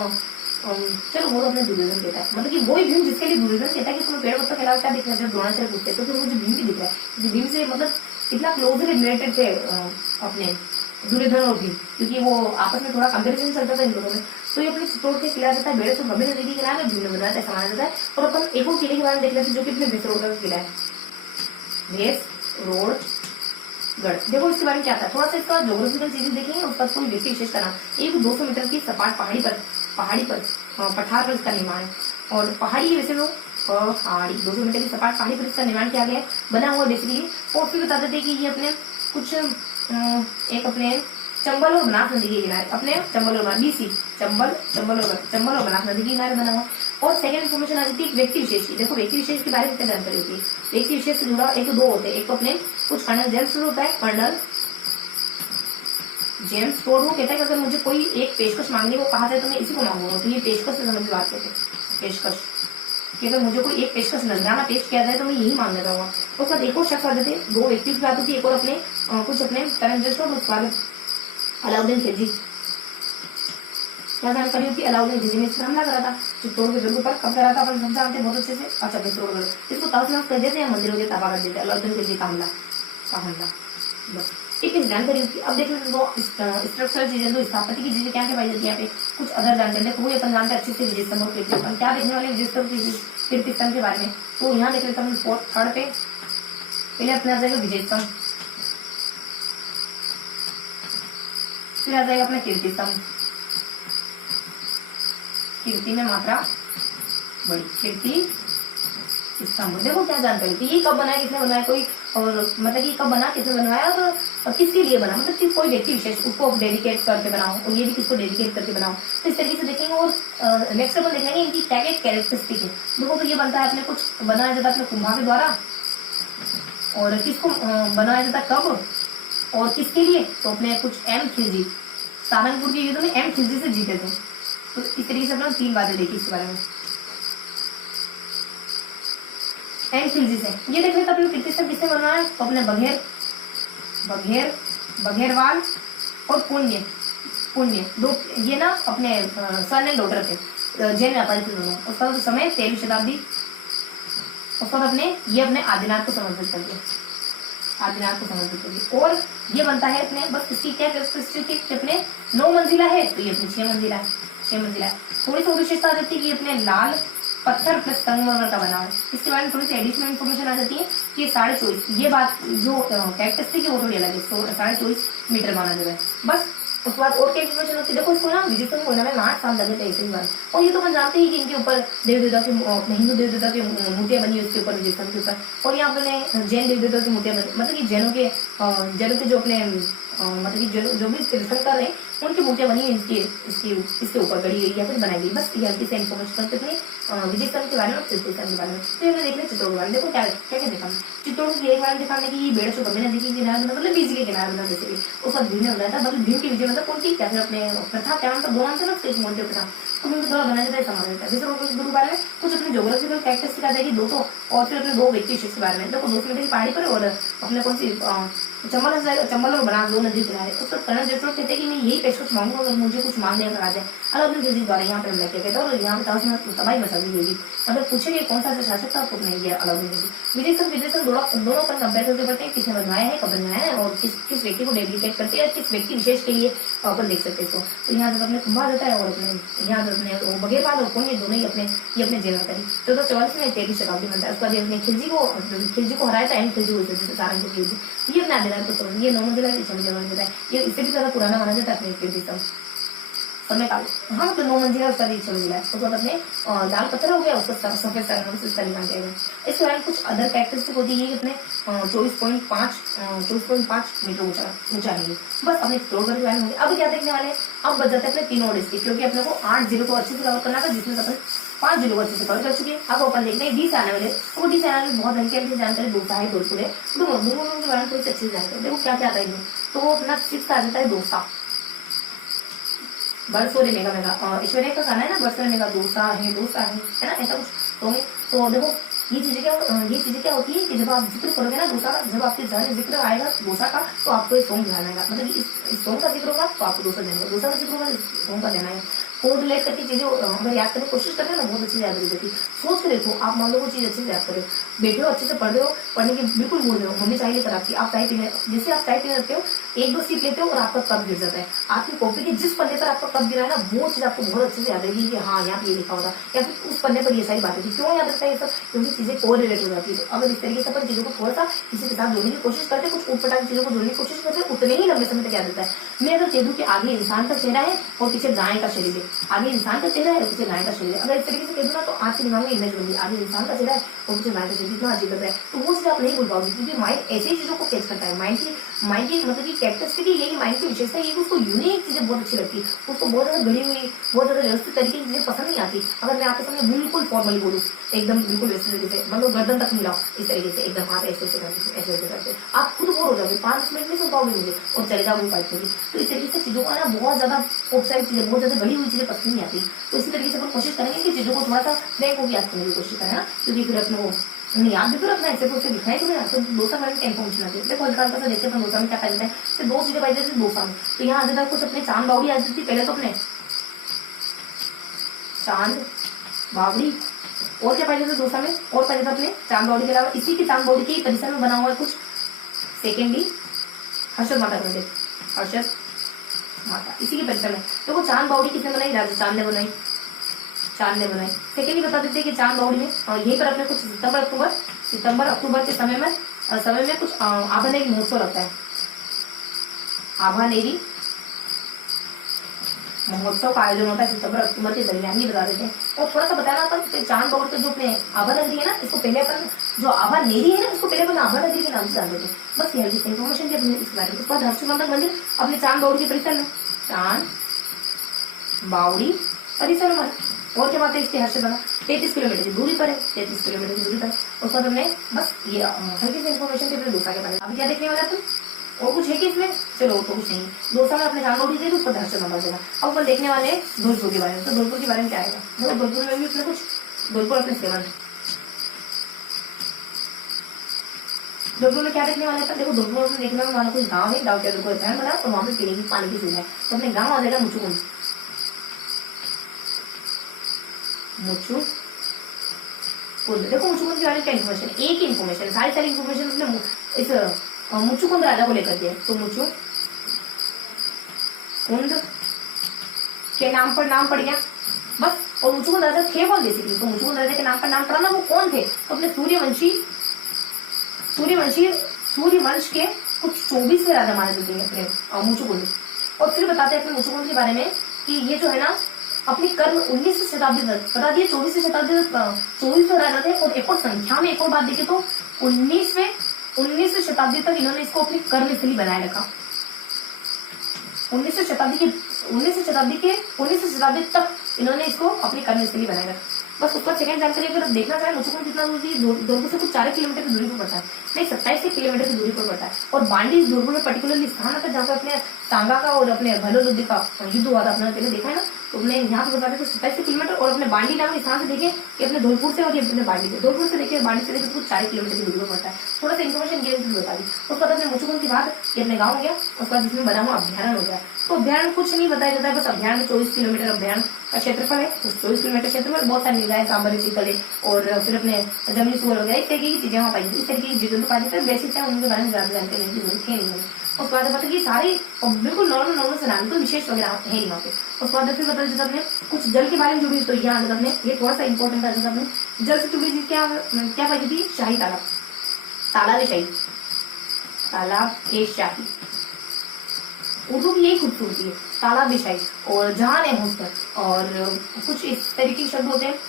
चलो वो तो अपने दुर्योधन कहता है, मतलब कि वही भीम जिसके लिए दुर्योधन कहता है कि तुम्हें पेड़ पत्ता खिलाओ क्या दिख रहा है, जब द्रोणाचार्य पूछते हैं तो फिर मुझे भीम भी दिख रहा है। भीम से मतलब कितना क्लोजली रिलेटेड थे अपने दुर्योधन और भीम, क्योंकि वो आपस में थोड़ा कंपेरिजन चलता था इन दोनों में। तो ये अपने चित्तौड़ के किला जाता है, बेड़च और गंभीर नदी के किनारे भीम ने बनाया था माना जाता है। और अपन एक और किले के बारे में देख लेते हैं जो कि अपने भेसरोड का किला है, भेसरोड गढ़। देखो इसके बारे में क्या था, थोड़ा सा इसका ज्योग्राफिकल चीजें देखेंगे, उसका कोई व्यक्ति विशेष का नाम, एक 200 मीटर की सपाट पहाड़ी पर पठार पर इसका निर्माण है। और पहाड़ी वैसे वो पहाड़ी 200 मीटर की सपाट पहाड़ी पर इसका निर्माण किया गया है, बना हुआ बेसिकली। और फिर बता देते कि ये अपने कुछ एक अपने चंबल और बनास नदी के किनारे, अपने चंबल और बीसी चंबल और बनास नदी के किनारे बना हुआ। और सेकंड इन्फॉर्मेशन आ जाती है व्यक्ति विशेष की। देखो व्यक्ति विशेष के बारे में क्या जानकारी होती है, व्यक्ति विशेष से जुड़ा एक 2 होते हैं। एक तो अपने कुछ कर्नल जेम्स होता है, कर्नल जेम्स टोड। वो कहता है कि अगर मुझे कोई एक पेशकश मांगनी वो कहा जाए तो मैं इसी को मांगूंगा। तो ये पेशकश से समझ बात कहते हैं, पेशकश कि अगर मुझे कोई एक पेशकश नजराना पेश किया जाए तो मैं यही मांगना चाहूंगा। उसके बाद एक और शख्स आ जाते हैं, 2 व्यक्ति की बात होती है। एक और अपने कुछ अपने कर्नल जेम्स टोड, उसके बाद अलाउद्दीन खिलजी। क्या जानकारी होती है, अलाउद्दीन खिलजी ने इस पर हमला करा था चित्तौड़ के दुर्ग पर। कब करा था अपन समझा जानते बहुत अच्छे से। अच्छा भेसरोड इसको तहस कर देते हैं, मंदिरों के तबाह कर देते हैं, अलाउद्दीन खिलजी का हमला बस इतनी जानकारी होती है। अब देख लेते दो स्ट्रक्चरल चीजें, दो स्थापत्य की चीजें क्या क्या पाई जाती है यहाँ पे, कुछ अदर जानकारी देखो अपन जानते हैं अच्छे से विजय स्तंभ और कीर्ति स्तंभ। क्या देखने वाले विजय स्तंभ कीर्ति स्तंभ के बारे में, तो यहाँ देख लेते हैं 3rd पे पहले अपने आ जाएगा विजय स्तंभ, फिर आ जाएगा अपना कीर्ति स्तंभ, कीर्ति में मात्रा बड़ी, कीर्ति स्तंभ। देखो क्या जानकारी थी, ये कब बनाया, किसने बनाया, कोई और मतलब कि कब बना, किसने बनवाया और किसके लिए बना, मतलब कि कोई व्यक्ति विशेष उसको डेडिकेट करके बनाओ, और ये भी किसको डेडिकेट करके बनाओ। तो इस तरीके से देखेंगे। और नेक्स्ट अपन देखेंगे इनकी क्या क्या कैरेक्टरिस्टिक है। देखो तो ये बनता है अपने कुछ बनाया जाता है अपने कुंभा के द्वारा, और किसको बनाया जाता है कब और किसके लिए, तो अपने कुछ एम खिलजी, सारंगपुर के युद्ध में एम खिलजी से जीते थे। तो इस तरीके से अपने 3 बातें देखी इसके बारे में एम खिलजी से। ये देख लेते अपने कीर्ति स्तंभ किसने बनवाया, तो अपने बघेरवाल और पुण्य 2 ये ना अपने सन एंड डॉटर थे, जैन व्यापारी थे दोनों। उसका तो समय 13वीं शताब्दी। उसका अपने ये अपने आदिनाथ को समर्पित कर दिया, और ये बनता है अपने बस इसकी क्या कैरेक्टरिस्टिक अपने 9 मंजिला है, तो ये अपनी 6 मंजिला है। थोड़ी सी विशेषता आ जाती है कि अपने लाल पत्थर प्लस संगमरमर का बना है। इसके बारे में थोड़ी सी एडिशनल इन्फॉर्मेशन आ जाती है कि 24.5 ये बात जो कैरेक्टरिस्टिक है वो थोड़ी अलग है, 24.5 मीटर माना जाता है बस। उसके बाद और क्या इन्फॉर्मेशन होती है, देखो इसको ना विजय स्तंभ होने में 8 साल लगे थे ऐसे ही बार। और ये तो हम जानते ही कि इनके ऊपर देव देवता की हिंदू देव देवता की मूर्तियां बनी है उसके ऊपर, विजय स्तंभ के ऊपर। और यहाँ अपने जैन देव देवता की मूर्तियां बनी, मतलब कि जैनों के जो अपने मतलब कि जो भी तीर्थंकर कर रहे हैं उनकी मूर्तियां बनी है इसके ऊपर गड़ी गई या फिर बनाई गई। बस ये हल्की से इन्फॉर्मेशन अपने विजय स्तंभ के बारे में और तीर्थ स्तंभ के बारे में। तो हमने देख लिया चित्तौड़ के बारे में। देखो क्या क्या देखा चित्तौड़ की एक बार दिखाने की बेड़च और गंभीर नदी के किनारे मतलब बीच के किनारे बना बेसिकली उसका भीम ने बनाया था। मतलब भीम की विजय मतलब कौन सी क्या अपने प्रथा क्या नाम था, 2 नाम थे ना उसके मूर्ति प्रथा, तो उनके द्वारा बनाया जाता है समाज में। जैसे गुरु बारे में कुछ अपने ज्योग्राफिकल कैरेक्टरिस्टिक आ जाएगी 200 और फिर अपने 2 व्यक्ति विशेष के बारे में। देखो 200 मीटर की पहाड़ी पर और अपने कौन सी चंबल और बनास 2 नदी किनारे। उसको कर्नल जेम्स टोड कहते हैं कि मैं यही पेशकश मांगूंगा अगर मुझे कुछ मांगने का आ जाए। अलाउद्दीन खिलजी द्वारा यहाँ पर हमला किया गया था और यहाँ पे तबाही मचा दी गई। अगर पूछेंगे कौन सा शासक था तो नहीं गया अलाउद्दीन खिलजी। विजय स्तंभ दोनों पर कंपेयर करके बढ़ते हैं किसने बनवाया है, कब बनवाया है और किस व्यक्ति को डेडिकेट करते हैं, किस व्यक्ति विशेष के लिए अपन देख सकते हैं। तो यहाँ जब अपने कुंभा जाता है और अपने यहाँ अपने बघेलपाल और कौन, ये दोनों ही अपने जेल में करी। 1444 में 13वीं शताब्दी में था। उसके बाद अपने खिलजी को हराया था, एंड खिलजी हुई थी सारंग की युद्ध। ये अपने आदिलार को समझ, ये 9 मंजिला होता है, ये इससे भी ज्यादा पुराना माना जाता है अपने कीर्ति समय काल। हाँ मतलब 9 मंजिला उसका रीच मिला है। उसके बाद अपने लाल पत्थर हो गया, उसका सफेद संगमरमर से इसका निर्माण किया गया। इसके बारे में कुछ अदर कैरेक्टरिस्टिक होती है कि अपने 24.5 मीटर ऊंचा है। बस अपने फ्लोर के बारे में। अब क्या देखने वाले हैं, अब बच जाते हैं अपने 3 और डिस्ट्रिक्ट, क्योंकि अपने को 8 जिलों को अच्छे से कवर करना था, जिसमें अपन 5 जिलों को अच्छे से कवर कर चुके हैं। अब अपन देखते हैं डी से आने वाले। वो डी से आने वाले बहुत हल्की हल्की जानकारी, डोसा है, धौलपुर है, दोनों के बारे में थोड़ी अच्छी जानकारी। देखो क्या क्या आता है इनमें। तो वो अपना 6 आ जाता है डोसा, बरसोरे मेगा ऐश्वर्या का गाना है ना, बरसोरे मेगा डोसा है ना, ऐसा कुछ। तो देखो ये चीजें क्या होती है कि जब आप जिक्र करोगे ना डोसा का, जब आपके जहन में जिक्र आएगा डोसा का, तो आपको एक सॉन्ग ध्यान आएगा। मतलब इस सॉन्ग का जिक्र होगा तो आपको डोसा देना, डोसा का जिक्र होगा सॉन्ग का देना है। कोड रिलेट करके चीजें अगर याद करने की कोशिश करते हैं ना, बहुत अच्छी याद रहती है। सोच के देखो, आप मान लो वो चीज अच्छे से याद करो, बैठे हो अच्छे से पढ़ रहे हो, पढ़ने के बिल्कुल भूल रहे हो, मम्मी चाय लेकर आती है, आप चाय पीने, जैसे आप चाय पीने लगते हो 1-2 सीप लेते हो और आपका कप गिर जाता है। आपकी कॉपी के जिस पन्ने पर आपका कप गिरा है ना, वो चीज आपको बहुत अच्छे से याद रहेगी कि हाँ यहाँ पे ये लिखा होगा, या फिर उस पन्ने पर ये सारी बातें थी। क्यों याद रखता है ये सब, क्योंकि चीजें को रिलेट हो जाती है। अगर इस तरीके से अपन चीजों को थोड़ा सा किसी के साथ जोड़ने की कोशिश करते, कुछ ऊटपटांग चीजों को जोड़ने की कोशिश करते, उतने ही लंबे समय तक याद रहता है। मैं अगर कह दूं कि आगे इंसान का चेहरा है और पीछे गाय का शरीर है, आगे इंसान का चेहरा है और पीछे गाय का शरीर है, अगर इस तरीके से कह दूं ना, तो आज के दिमाग में इमेज बनी, आगे इंसान का चेहरा है और पीछे गाय का शरीर, इतना अजीब लग रहा है। तो वो चीज आप नहीं भूल पाओगे, क्योंकि माइंड ऐसी चीजों को कैच करता है। माइंड की मतलब की कैरेक्टरिस्टिक यही, माइंड की विशेषता ये, उसको यूनिक चीजें बहुत अच्छी लगती है, उसको बहुत ज्यादा गढ़ी हुई, बहुत ज्यादा व्यवस्थित तरीके की चीजें पसंद नहीं आती। अगर मैं आपके सामने बिल्कुल फॉर्मली बोलूँ, एकदम बिल्कुल वैसे तरीके से, मतलब गर्दन तक मिलाओ इस तरीके से, एकदम हाथ ऐसे करते आप खुद बोर हो जाओगे, 5 मिनट में सुन पाओगे मुझे और चले जाओगे 5 मिनट। तो इस तरीके से चीजों का ना बहुत ज्यादा औपचारिक चीजें, बहुत ज्यादा गढ़ी हुई चीजें पसंद नहीं आती। तो इसी तरीके से अपन कोशिश करेंगे कि चीजों को थोड़ा सा बैंक को याद करने की कोशिश करें ना, क्योंकि फिर अपने को नहीं याद भी तो रखना है, ऐसे कुछ दिखना है कि नहीं। तो डोसा में इन्फॉर्मेशन आती है। देखो हल्का हल्का सा देखते हैं डोसा में क्या पाया जाता है। तो 2 चीजें पाई जाती है डोसा में। तो यहाँ आ जाता है कुछ अपने चांद बावड़ी आ जाती थी पहले, तो अपने चांद बावड़ी, और क्या पाया जाता है डोसा में, और पाया जाता है अपने चांद बावड़ी के अलावा इसी की चांद बावड़ी के परिसर में बना हुआ है कुछ। सेकेंडली हर्षद माता का मंदिर, हर्षद माता इसी के परिसर में। देखो चांद बावड़ी किसने बनाई, राजस्थान ने बनाई, चांद ने बनाई। सेकेंडली बता देते हैं कि चांद बावड़ी में यहीं पर अपने कुछ सितंबर अक्टूबर के समय में कुछ आभानेरी महोत्सव लगता है। आभानेरी महोत्सव का आयोजन होता है सितंबर अक्टूबर के दरमियान, ही बता देते हैं। और थोड़ा सा बताना था चांद बावड़ी का जो अपने आभा नगरी है ना, इसको पहले अपन जो आभा नेरी है ना, इसको पहले अपन आभा नगरी के नाम से जानते थे। बस ये इन्फॉर्मेशन थी अपने इसके बारे में। उसके बाद हर्षद माता मंदिर अपने चांद बावड़ी के परिसर में, चांद बावड़ी परिसर में। और क्या बात है इसके, हर्षद माता 33 किलोमीटर की दूरी पर है, 33 किलोमीटर की दूरी पर। उसके बाद हमने बस ये हल्की सी इन्फॉर्मेशन थी अपने डोसा के बारे में। अभी क्या देखने वाला तुम, और कुछ है कि इसमें, चलो तो कुछ नहीं। डोसा में अपने चांद बावड़ी दे, उसको हर्षद माता देगा। अब अपन देखने वाले हैं धौलपुर के बारे में। तो धौलपुर के बारे में क्या आएगा, देखो धौलपुर में भी अपने कुछ, धौलपुर अपने सेवन, धौलपुर में क्या देखने वाले हैं। देखो धौलपुर में देखने वाला कुछ गाँव है, गाँव के अंदर कोई बना और वहां पे पीने की पानी की सुविधा है। तो अपने गाँव आ जाएगा मुचुकुंद, मुचुकुंद। देखो मुचुकुंद के बारे में क्या इन्फॉर्मेशन, एक ही इन्फॉर्मेशन, सारी इन्फॉर्मेशन अपने इस मुचुकुंद राजा को लेकर दिया। तो मुचुकुंद के नाम पर नाम पड़ गया बस। और मुचुकुंद राजा थे कौन बेसिकली, तो मुचुकुंद राजा के नाम पर नाम पड़ा ना, वो कौन थे, तो अपने सूर्यवंश के कुछ 24वें राजा माने जाते हैं अपने मुचुकुंद। और फिर बताते हैं अपने मुचुकुंद के बारे में कि ये जो है ना अपनी कर्म 19वीं शताब्दी तक, बता दिए 24वीं शताब्दी तक 24 राजा थे। और एक और संख्या में एक और बात देखे तो 19वीं शताब्दी तक इन्होंने इसको अपनी कर्मस्थली बनाए रखा। 19वीं शताब्दी तक इन्होंने इसको अपनी कर्मस्थली बनाए रखा। बस उसका सेकंड जानकारी अगर देखना चाहे, मुचुकुंद कितना दूरी, धौलपुर से कुछ 4 किलोमीटर की दूरी पर पड़ता है, नहीं 27 किलोमीटर की दूरी पर पड़ता है। और बांडी धौलपुर में पर्टिकुलरली स्थान आता है जहाँ पर अपने सांगा का और अपने भलोदुद्दी का युद्ध हुआ था, अपने पहले देखा है ना। तो अपने यहाँ पे बताते 27 किलोमीटर, और अपने बांडी नाम स्थान से देखें कि अपने धौलपुर से और ये अपने बांडी से, धौलपुर से देखिए बांडी से देखिए कुछ 4 किलोमीटर की दूरी पर पड़ता है। थोड़ा सा इन्फॉर्मेशन गिवन बता दी। उसके बाद अपने मुचुकुंद की बात, ये अपने गाँव हो गया। उसके बाद जिसमें बना हुआ अभ्यारण हो गया। तो अभ्यारण कुछ नहीं बताया जाता है, बस अभ्यारण में 24 किलोमीटर अभ्यारण का क्षेत्रफल है। उस 24 किलोमीटर क्षेत्र में बहुत सारी नीलाएं, सांबर, चिकले और फिर अपने जंगली सुअर वगैरह इस तरीके की चीजें वहाँ पाई, इस तरीके की चीजों में पाई जाती है। बेसिक है उनके बारे में ज्यादा जानकारी लेने की जरूरत है नहीं। उसके बाद पता कि सारे बिल्कुल नॉर्मल नॉर्मल से नाम, तो विशेष वगैरह है नहीं वहाँ पे। उसके बाद फिर बता देता हमने कुछ जल के बारे में जुड़ी, तो यहाँ आगे हमने ये थोड़ा सा इंपॉर्टेंट है हमने जल से जुड़ी चीज क्या क्या पाई थी, शाही तालाब, तालाब ए शाही, तालाब ए शाही, उर्दू की यही खूबसूरती है, तालाब ए शाही। और जहान है होस्टर, और कुछ इस तरीके के शब्द होते हैं,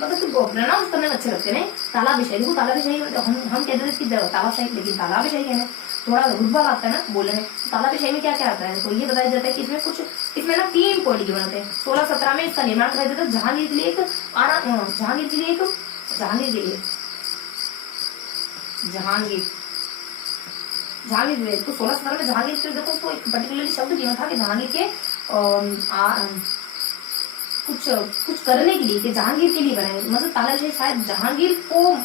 मतलब तो प्रोनाउंस करने में अच्छे लगते हैं। तालाब ए शाही, देखो तालाब ए शाही हम कहते थे कि तालाब शाही, लेकिन तालाब ए शाही है थोड़ा रुतबा आता है ना बोलने में। तालाब ए शाही में क्या क्या आता है, तो ये बताया जाता है कि इसमें कुछ, इसमें ना 3 पॉइंट गिवन होते हैं। 1617 में इसका निर्माण कराया जाता है जहांगीर के लिए एक जहांगीर के लिए एक जहांगीर के लिए जहांगीर जहांगीर तो 1617 में जहांगीर के देखो तो एक पर्टिकुलरली शब्द गिवन था कि जहांगीर के कुछ कुछ करने के लिए, कि जहांगीर के लिए बनाए, मतलब तालाब शाही शायद जहांगीर को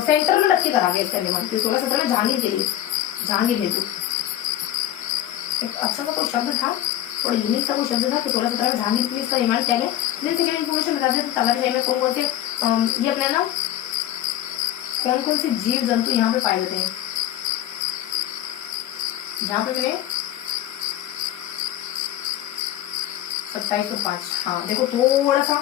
सेंटर में रख के करा गया इसका निर्माण, 1617 में जहांगीर के लिए, जहांगीर हेतु एक अच्छा सा कोई शब्द था, थोड़ा यूनिक सा कोई शब्द था कि 1617 में जहांगीर के लिए इसका निर्माण किया गया। सेकेंड इन्फॉर्मेशन बता देते तालाब शाही में कौन कौन से ये अपने ना कौन कौन से जीव जंतु यहाँ पे पाए जाते हैं, जहाँ पे मैंने 2705। हाँ देखो थोड़ा सा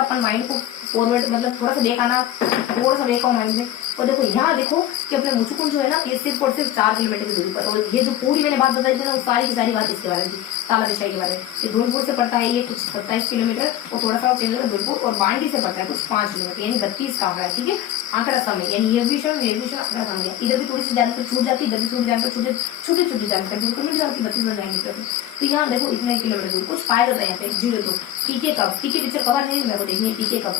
अपन माइंड को फॉरवर्ड, मतलब थोड़ा सा बैक आना, थोड़ा सा बैक आओ माइंड में। और देखो यहाँ देखो कि अपने मुचुकुंड जो है ना ये सिर्फ और सिर्फ 4 किलोमीटर की दूरी पर, और ये जो पूरी मैंने बात बताई थी ना वो सारी की सारी बात इसके बारे में थी, तालाब ए शाही के बारे में। ये धौलपुर से पड़ता है ये कुछ 27 किलोमीटर, और थोड़ा सा चेंज धौलपुर, और बांडी से पड़ता है कुछ 5 किलोमीटर, यानी 32 का आंकड़ा है। ठीक है, आंकड़ा समय यानी ये भी आंकड़ा समय, इधर भी थोड़ी सी जानकारी छूट जाती है, इधर भी थोड़ी जानकारी छोटी जानकारी बिल्कुल मिल जाती, 32 बन जाएंगे। तो यहाँ देखो इतने किलोमीटर दूर कुछ पाया जाता है यहाँ पे जीरो। तो पीके कब, पीके पिक्चर कवर नहीं मेरे को देखनी है, पीके कब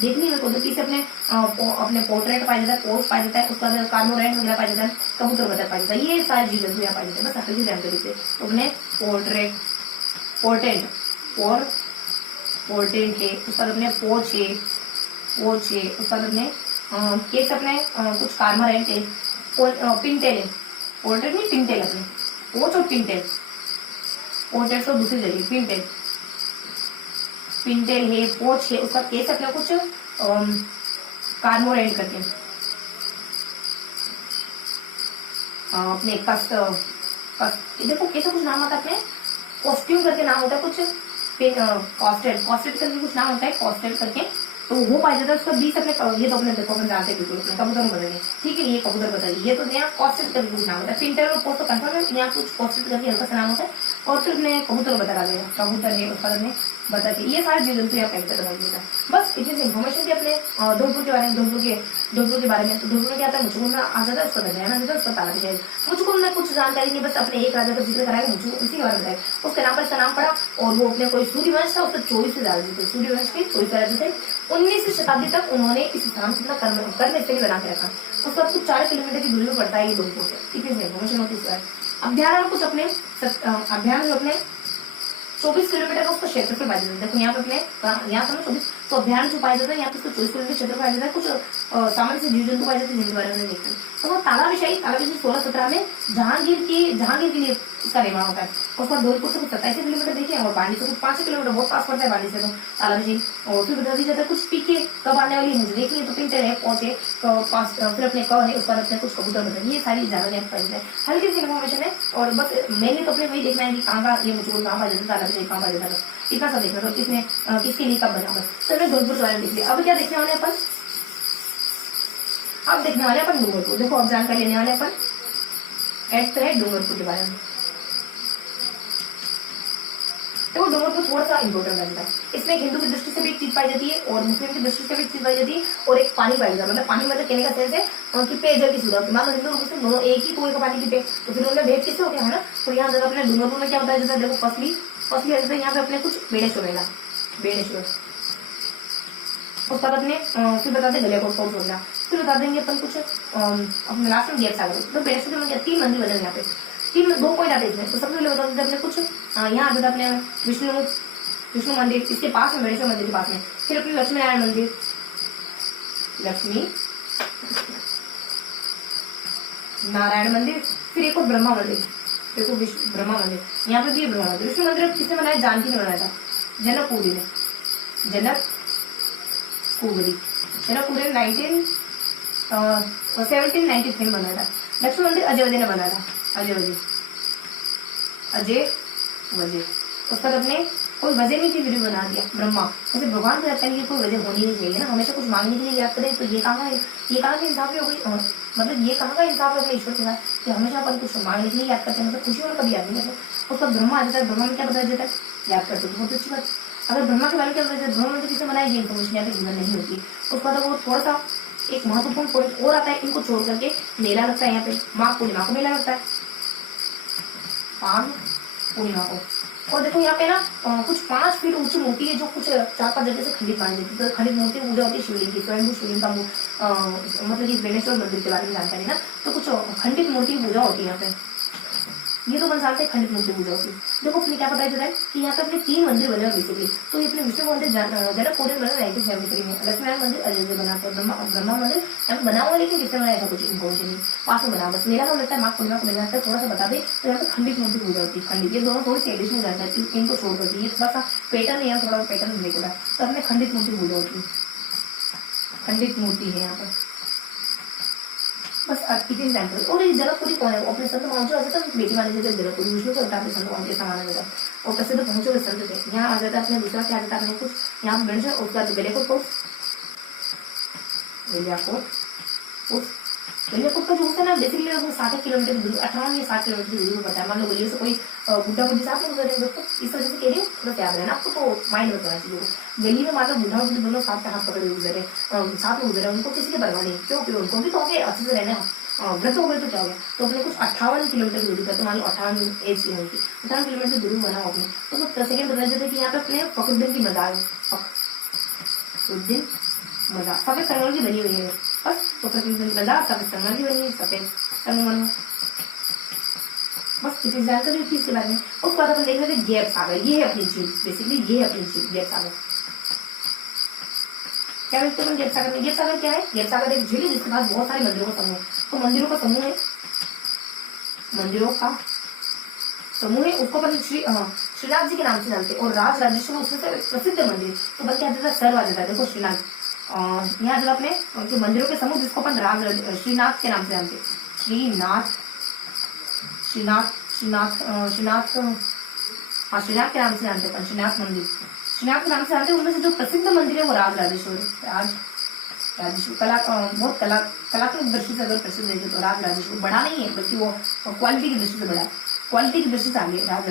देखनी है मेरे को, तो पीछे अपने पोर्ट्रेट पाया जाता है, पोस्ट पाया जाता है, उसका कार्बोरेंट वगैरह पाया जाता है, कबूतर वगैरह पाया जाता है, ये सारे जीव जंतु यहाँ पाए जाते हैं। बस हल्की जानकारी से तो अपने पोर्टेंट है, उसका अपने पोच है, उसका अपने केस अपने कुछ कार्मोरेंट है, पिंटेल है, पोर्ट्रेट नहीं पिंटेल, अपने पोच और पिंटेल, पोर्ट्रेट तो दूसरी जगह पिंटेल है, पोच है, उसका केस अपने कुछ कार्मोरेंट करके अपने कस्ट देखो कैसे कुछ नाम आता है, अपने कॉस्ट्यूम करके नाम होता है कुछ, कॉस्टेड करके कुछ नाम होता है, कॉस्टेड करके, तो वो पाया जाता है उसका 20 अपने, ये तो अपने देखो अपन जानते हैं बिल्कुल, कबूतर बदलेंगे। ठीक है, ये कबूतर बदलेंगे, ये तो यहाँ कॉस्टेड करके कुछ नाम होता है, पिंटर और पोस्ट तो कंफर्म है, यहाँ कुछ कॉस्टेड करके हल्का सा नाम होता है, और फिर अपने कबूतर बता देगा, कबूतर है उसका अपने बता के, ये सारे जीव जंतु यहाँ पैक करवा देता है। बस इतनी इन्फॉर्मेशन थी अपने धौलपुर के बारे में, धौलपुर के बारे में। तो धौलपुर में क्या आता है, मुचुकुंद आ जाता है, उसका रहना जाता है, उसका तालाब शाही। मुचुकुंद में कुछ जानकारी नहीं, बस अपने एक राजा का जिक्र कराया, मुचुकुंद उसी के बारे में बताया, उसके नाम पर इसका नाम पड़ा, और वो अपने कोई सूर्यवंश था, उसके 24 से राजा थे, सूर्यवंश के 24 राजा थे। 19वीं शताब्दी तक उन्होंने इस स्थान से कर्म स्थली बना के रखा, उसका कुछ 4 किलोमीटर की दूरी में पड़ता है ये धौलपुर से। इतनी इन्फॉर्मेशन होती है। अभ्यारण्य कुछ अपने अभ्यारण्य अपने 24 किलोमीटर का उसका क्षेत्रफल पाया जाता है। देखो यहाँ पे अपने यहाँ से 24 तो अभ्यारण्य जो पाया जाता है, यहाँ पे उसको 24 किलोमीटर क्षेत्र पाया जाता है। कुछ सामान्य से जीव जंतु पाए जाते हैं जिनके बारे में देखते हैं। तो तालाब शाही 1617 में जहांगीर के लिए इसका निर्माण होता है। उसके बाद धौलपुर से कुछ 27 किलोमीटर देखिए, और बांडी से कुछ 5 किलोमीटर, बहुत पास पड़ता है बांडी से तो तालाब शाही। और फिर बता दी जाता है कुछ पीके कब आने वाली मुझे देखनी है, तो पिंटर है, पहुंचे फिर अपने क है, उसके बाद अपने कुछ कबूतर बताए, ये सारी जानकारी पाई जाए। हल्की सी इन्फॉर्मेशन है, और बस मैंने तो अपने वही देखना है कि कहाँ का ये मुझे कहाँ पाया जाता है, तालाब शाही कहाँ पाया जाता है, इतना सा देखना। तो किसने किसके लिए कब बना, बस तो मैं धौलपुर के बारे में देख लिया। अब क्या देखने वाले अपन, अब देखने वाले अपन डूंगरपुर। देखो अब जानकारी लेने वाले अपन एट है डूंगरपुर के बारे में। देखो डूंगरपुर थोड़ा सा इंपोर्टेंट रहता है, इसमें हिंदू की दृष्टि से भी एक चीज पाई जाती है, और मुस्लिम की दृष्टि से भी एक चीज पाई जाती है, और एक पानी पाई जाता है। मतलब पानी मतलब कहने का सेंस है कि पेयजल की सुविधा, मतलब हिंदू मुस्लिम दोनों एक ही कुएं का पानी पीते, तो फिर उनमें भेद किससे हो गया है ना। तो यहाँ जगह अपने डूंगरपुर में क्या बताया जाता है, देखो फसली रहता है यहाँ पे अपने कुछ बेड़ेश्वर उसका अपने फिर बताते गलियाकोट फोर्ट हो गया, फिर बता देंगे अपन कुछ अपने लास्ट में गैरसागर। तो बेड़ेश्वर में 3 मंदिर बने यहाँ पे, 2 पॉइंट आते हैं। तो सबसे पहले बता देते अपने कुछ यहाँ आता है अपने विष्णु मंदिर, इसके पास में बेड़ेश्वर मंदिर के पास में, फिर अपने लक्ष्मी नारायण मंदिर, फिर एक और ब्रह्मा मंदिर, देखो ब्रह्मा मंदिर, यहाँ पे भी ब्रह्मा मंदिर। विष्णु मंदिर किसने बनाया, जानकी ने बनाया था, जनकपुरी ने 1793 में बनाया था। लक्ष्मण मंदिर अजय वजय ने बनाया था, अजय वजय, अजय वजह। उसका अपने कोई वजह नहीं थी, वीडियो बना दिया ब्रह्मा। जैसे भगवान को लगता है कि कोई वजह होनी नहीं चाहिए ना, हमेशा कुछ मांगने के लिए याद करें, तो ये कहाँ का इंसाफ हो गई, मतलब ये कहाँ का इंसाफ है अपने ईश्वर के साथ कि हमेशा अपन कुछ मांगने के लिए याद करते हैं, मतलब खुशी और कभी याद नहीं करते। उसका ब्रह्मा आ जाता है, ब्रह्मा में क्या बताया जाता है, याद करते तो बहुत अच्छी बात। अगर ब्रह्मा के बारे में क्या बताया, ब्रह्मा में किसे बनाई, ये इन्फॉर्मेशन यहाँ पे जीवन नहीं होती। उसका तो वो थोड़ा सा एक महत्वपूर्ण पॉइंट और आता है, इनको छोड़ करके मेला लगता है यहाँ पे, माघ पूर्णिमा को मेला लगता है, माघ पूर्णिमा को। और देखो यहाँ पे ना कुछ 5 फीट ऊंची मूर्ति है, जो कुछ 4-5 जगह से खंडित मानी जाती है। तो खंडित मूर्ति पूजा होती है शिवलिंग की, स्वयं शिवलिंग का मतलब कि बेनेश्वर मंदिर के बारे में जानकारी ना, तो कुछ खंडित मूर्ति की पूजा होती है यहाँ पे। ये तो बन सकते खंडित मूर्ति पूजा होती है। देखो अपने क्या पता है कि यहाँ पे अपने 3 मंदिर बने हुए बेसिकली। तो ये अपने विष्णु मंदिर जनकपुर में 1973 में, लक्ष्मीनारायण मंदिर अयोध्या बनाते हैं, ब्रह्मा मंदिर यहाँ पे बना हुआ है, लेकिन किसने बनाया था कुछ इन्फॉर्मेशन नहीं, पास में बना। बस मेरा को लगता है माघ पूर्णिमा को मिल जाता है, थोड़ा सा बता दे। तो यहाँ पे खंडित मूर्ति पूजा होती है, खंडित, ये दोनों थोड़ी सी एडिशनल जानकारी इनको छोड़ करती है, ये थोड़ा सा पैटर्न है, थोड़ा पैटर्न ब्रेक होता है। तो अपने खंडित मूर्ति पूजा होती है, खंडित मूर्ति है यहाँ पर बस किचन टेम्पल। और ये जनकपुरी कौन है, अपने संत पहुंचो ऐसे तो बेटी माने जाते जनकपुरी, विष्णु के अवतार संत पहुंचे ऐसा माना जाता है। और प्रसिद्ध पहुंचो संत थे। यहाँ आ जाता है अपने दूसरा क्या आता है अपने कुछ यहाँ पे गणेश, उसके बाद बेलेकोट, बेलेकोट का जो होता है ना बेसिकली वो 60 किलोमीटर दूर, 58 या 60 किलोमीटर दूरी में पड़ता है। मान लो गलियों से कोई बुढ़ा बुढ़ी साथ में गुजरे, इस वजह से कह रही हूँ, थोड़ा याद रहना आपको, तो माइंड में करना चाहिए। गली में माता बुढ़ा बुढ़ी दोनों साथ हाथ पकड़े गुजरे, साथ में गुजरे, उनको किसी की परवाह नहीं, क्यों क्यों उनको भी तो हो गए अच्छे से रहने, व्रत हो गए तो क्या हो गया। तो अपने कुछ 58 किलोमीटर दूरी पर, तो मान लो 58 एज की होगी, 58 किलोमीटर दूरी बना अपने। तो सेकंड बताया जाता है कि यहाँ पे अपने फखरुद्दीन की मजार है, फखरुद्दीन मजार सफेद संगमरमर की बनी हुई है बस। तो फखरुद्दीन की मजार सफेद संगमरमर की बनी है, सफेद संगमरमर बस इतनी जानकारी चीज के बारे में। उसके बाद अपन देख रहे थे गैप सागर, ये है अपनी झील, बेसिकली ये है अपनी झील गैप सागर। क्या देखते हैं गैप सागर में, गैप सागर क्या है, गैप सागर एक झील है जिसके पास बहुत सारे मंदिरों का समूह है। तो मंदिरों का समूह है, मंदिरों का समूह है, उसको अपन श्रीनाथ जी के नाम से जानते हैं। और राज राजेश्वर उसमें से प्रसिद्ध मंदिर, तो बल्कि आ जाता है सर्व आ जाता है। देखो श्रीनाथ, यहाँ जो अपने उनके मंदिरों के समूह जिसको अपन राज श्रीनाथ के नाम से जानते हैं, श्रीनाथ श्रीनाथ श्रीनाथ श्रीनाथ हाँ श्रीनाथ के नाम से जानते हैं, श्रीनाथ मंदिर श्रीनाथ के नाम से जानते हैं। उनमें से जो प्रसिद्ध मंदिर है वो राज राजेश्वर है, राजेश्वर बहुत कलात्मक दृष्टि से अगर प्रसिद्ध है तो राज राजेश्वर बड़ा नहीं है, बल्कि वो क्वालिटी की दृष्टि से बड़ा है, क्वालिटी की दृष्टि से आगे राज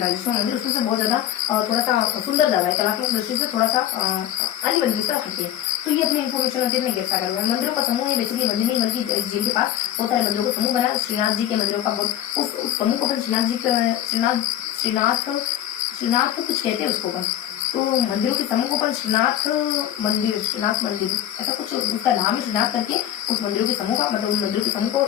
राजेश्वर मंदिर उसमें से बहुत ज्यादा थोड़ा सा सुंदर ज्यादा है, कलात्मक दृष्टि से थोड़ा सा अन्य मंदिर से रखती है। तो ये अपनी इन्फॉर्मेशन होती है अपने गैप सागर में। मंदिरों का समूह है, बेसिकली मंदिर नहीं बल्कि झील के पास बहुत सारे मंदिरों का समूह बना, श्रीनाथ जी के मंदिरों का बहुत उस समूह को अपन श्रीनाथ जी का श्रीनाथ कुछ कहते हैं उसको अपन, तो मंदिरों के समूह को अपन श्रीनाथ मंदिर ऐसा कुछ उसका नाम है श्रीनाथ करके, उस मंदिरों के समूह का मतलब उन मंदिरों के समूह को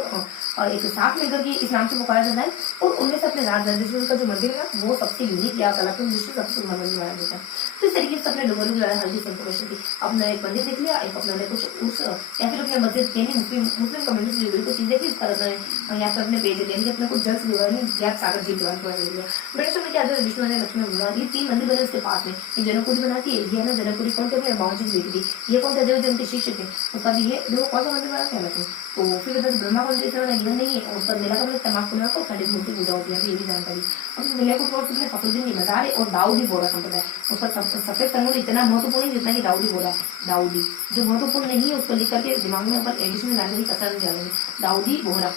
एक साथ मिलकर के इस नाम से पुकारा जाता है। और उनमें से अपने राज राजेश्वर का जो मंदिर है वो सबसे यूनिक या कलात्मक दृष्टि सबसे सुंदर मंदिर माना जाता है। तो इस तरीके से अपने डोंगरी के बारे में हल्की सी इन्फॉर्मेशन थी। अपना एक मंदिर देख लिया, एक अपने कुछ उस या फिर अपने मस्जिद मुस्लिम कम्युनिटी से जुड़ी कुछ चीजें थी, इस तरह यहाँ पे अपने पेज दिया अपने कुछ जल से जुड़ा नहीं गैप सागर जी द्वारा थोड़ा दे दिया। ब्रिटिश में क्या था, विष्णु मंदिर लक्ष्मी मंदिर, ये 3 मंदिर बने उसके पास में। जनकपुरी बनाती है, ये है ना जनकपुरी कौन थे, अपने बाबूजी बेटी थी, ये कौन थे अजय उनके शिष्य थे, उसका भी ये देखो कौन सा मंदिर बनाते हैं लक्ष्मी। तो फिर ब्रह्मा को जीवन नहीं है, उस पर मेला का मतलब तमाम पूर्णिमा को खंडित मूर्ति पूजा होती है, ये भी जानकारी। और मेले को फखरुद्दीन की मजार है और दाऊदी बोरा संप्रदाय, उसका सफेद संगमरमर इतना महत्वपूर्ण है जितना कि दाऊदी बोरा, दाऊदी जो महत्वपूर्ण नहीं है उसको लिख करके दिमाग में अपन एडिशनल जानकारी कसर नहीं जानेंगे। दाऊदी बोरा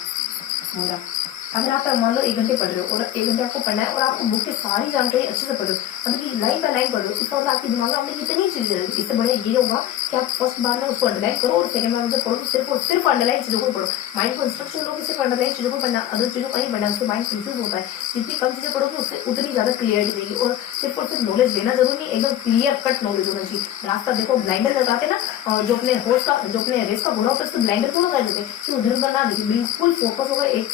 बोरा अगर आप मान लो 1 घंटे पढ़ रहे हो और 1 घंटे आपको पढ़ना है और आप बुक की सारी जानकारी अच्छे से पढ़ रहे हो, मतलब कि लाइन बाय लाइन पढ़ रहे हो, इसका मतलब आपके दिमाग में आपने कितनी चीजें रहेगी। इससे बढ़िया ये होगा कि आप फर्स्ट बार में उसको अंडरलाइन करो और सेकंड बार में पढ़ो तो सिर्फ अंडरलाइन चीजों को पढ़ो। माइंड को इंस्ट्रक्शन लो कि सिर्फ अंडरलाइन चीजों को पढ़ना, अदर चीजों को नहीं पढ़ना, उससे माइंड कंफ्यूज होता है। जितनी कम चीजें पढ़ोगे उससे उतनी ज्यादा क्लियरिटी देगी। और सिर्फ नॉलेज लेना जरूरी नहीं, एकदम क्लियर कट नॉलेज होना चाहिए। रास्ता देखो ब्लाइंडर लगाते ना, जो अपने हॉर्स का जो अपने रेस का घोड़ा होता है उसको ब्लाइंडर क्यों लगा देते हैं कि उधर उधर ना देखे, बिल्कुल फोकस होगा एक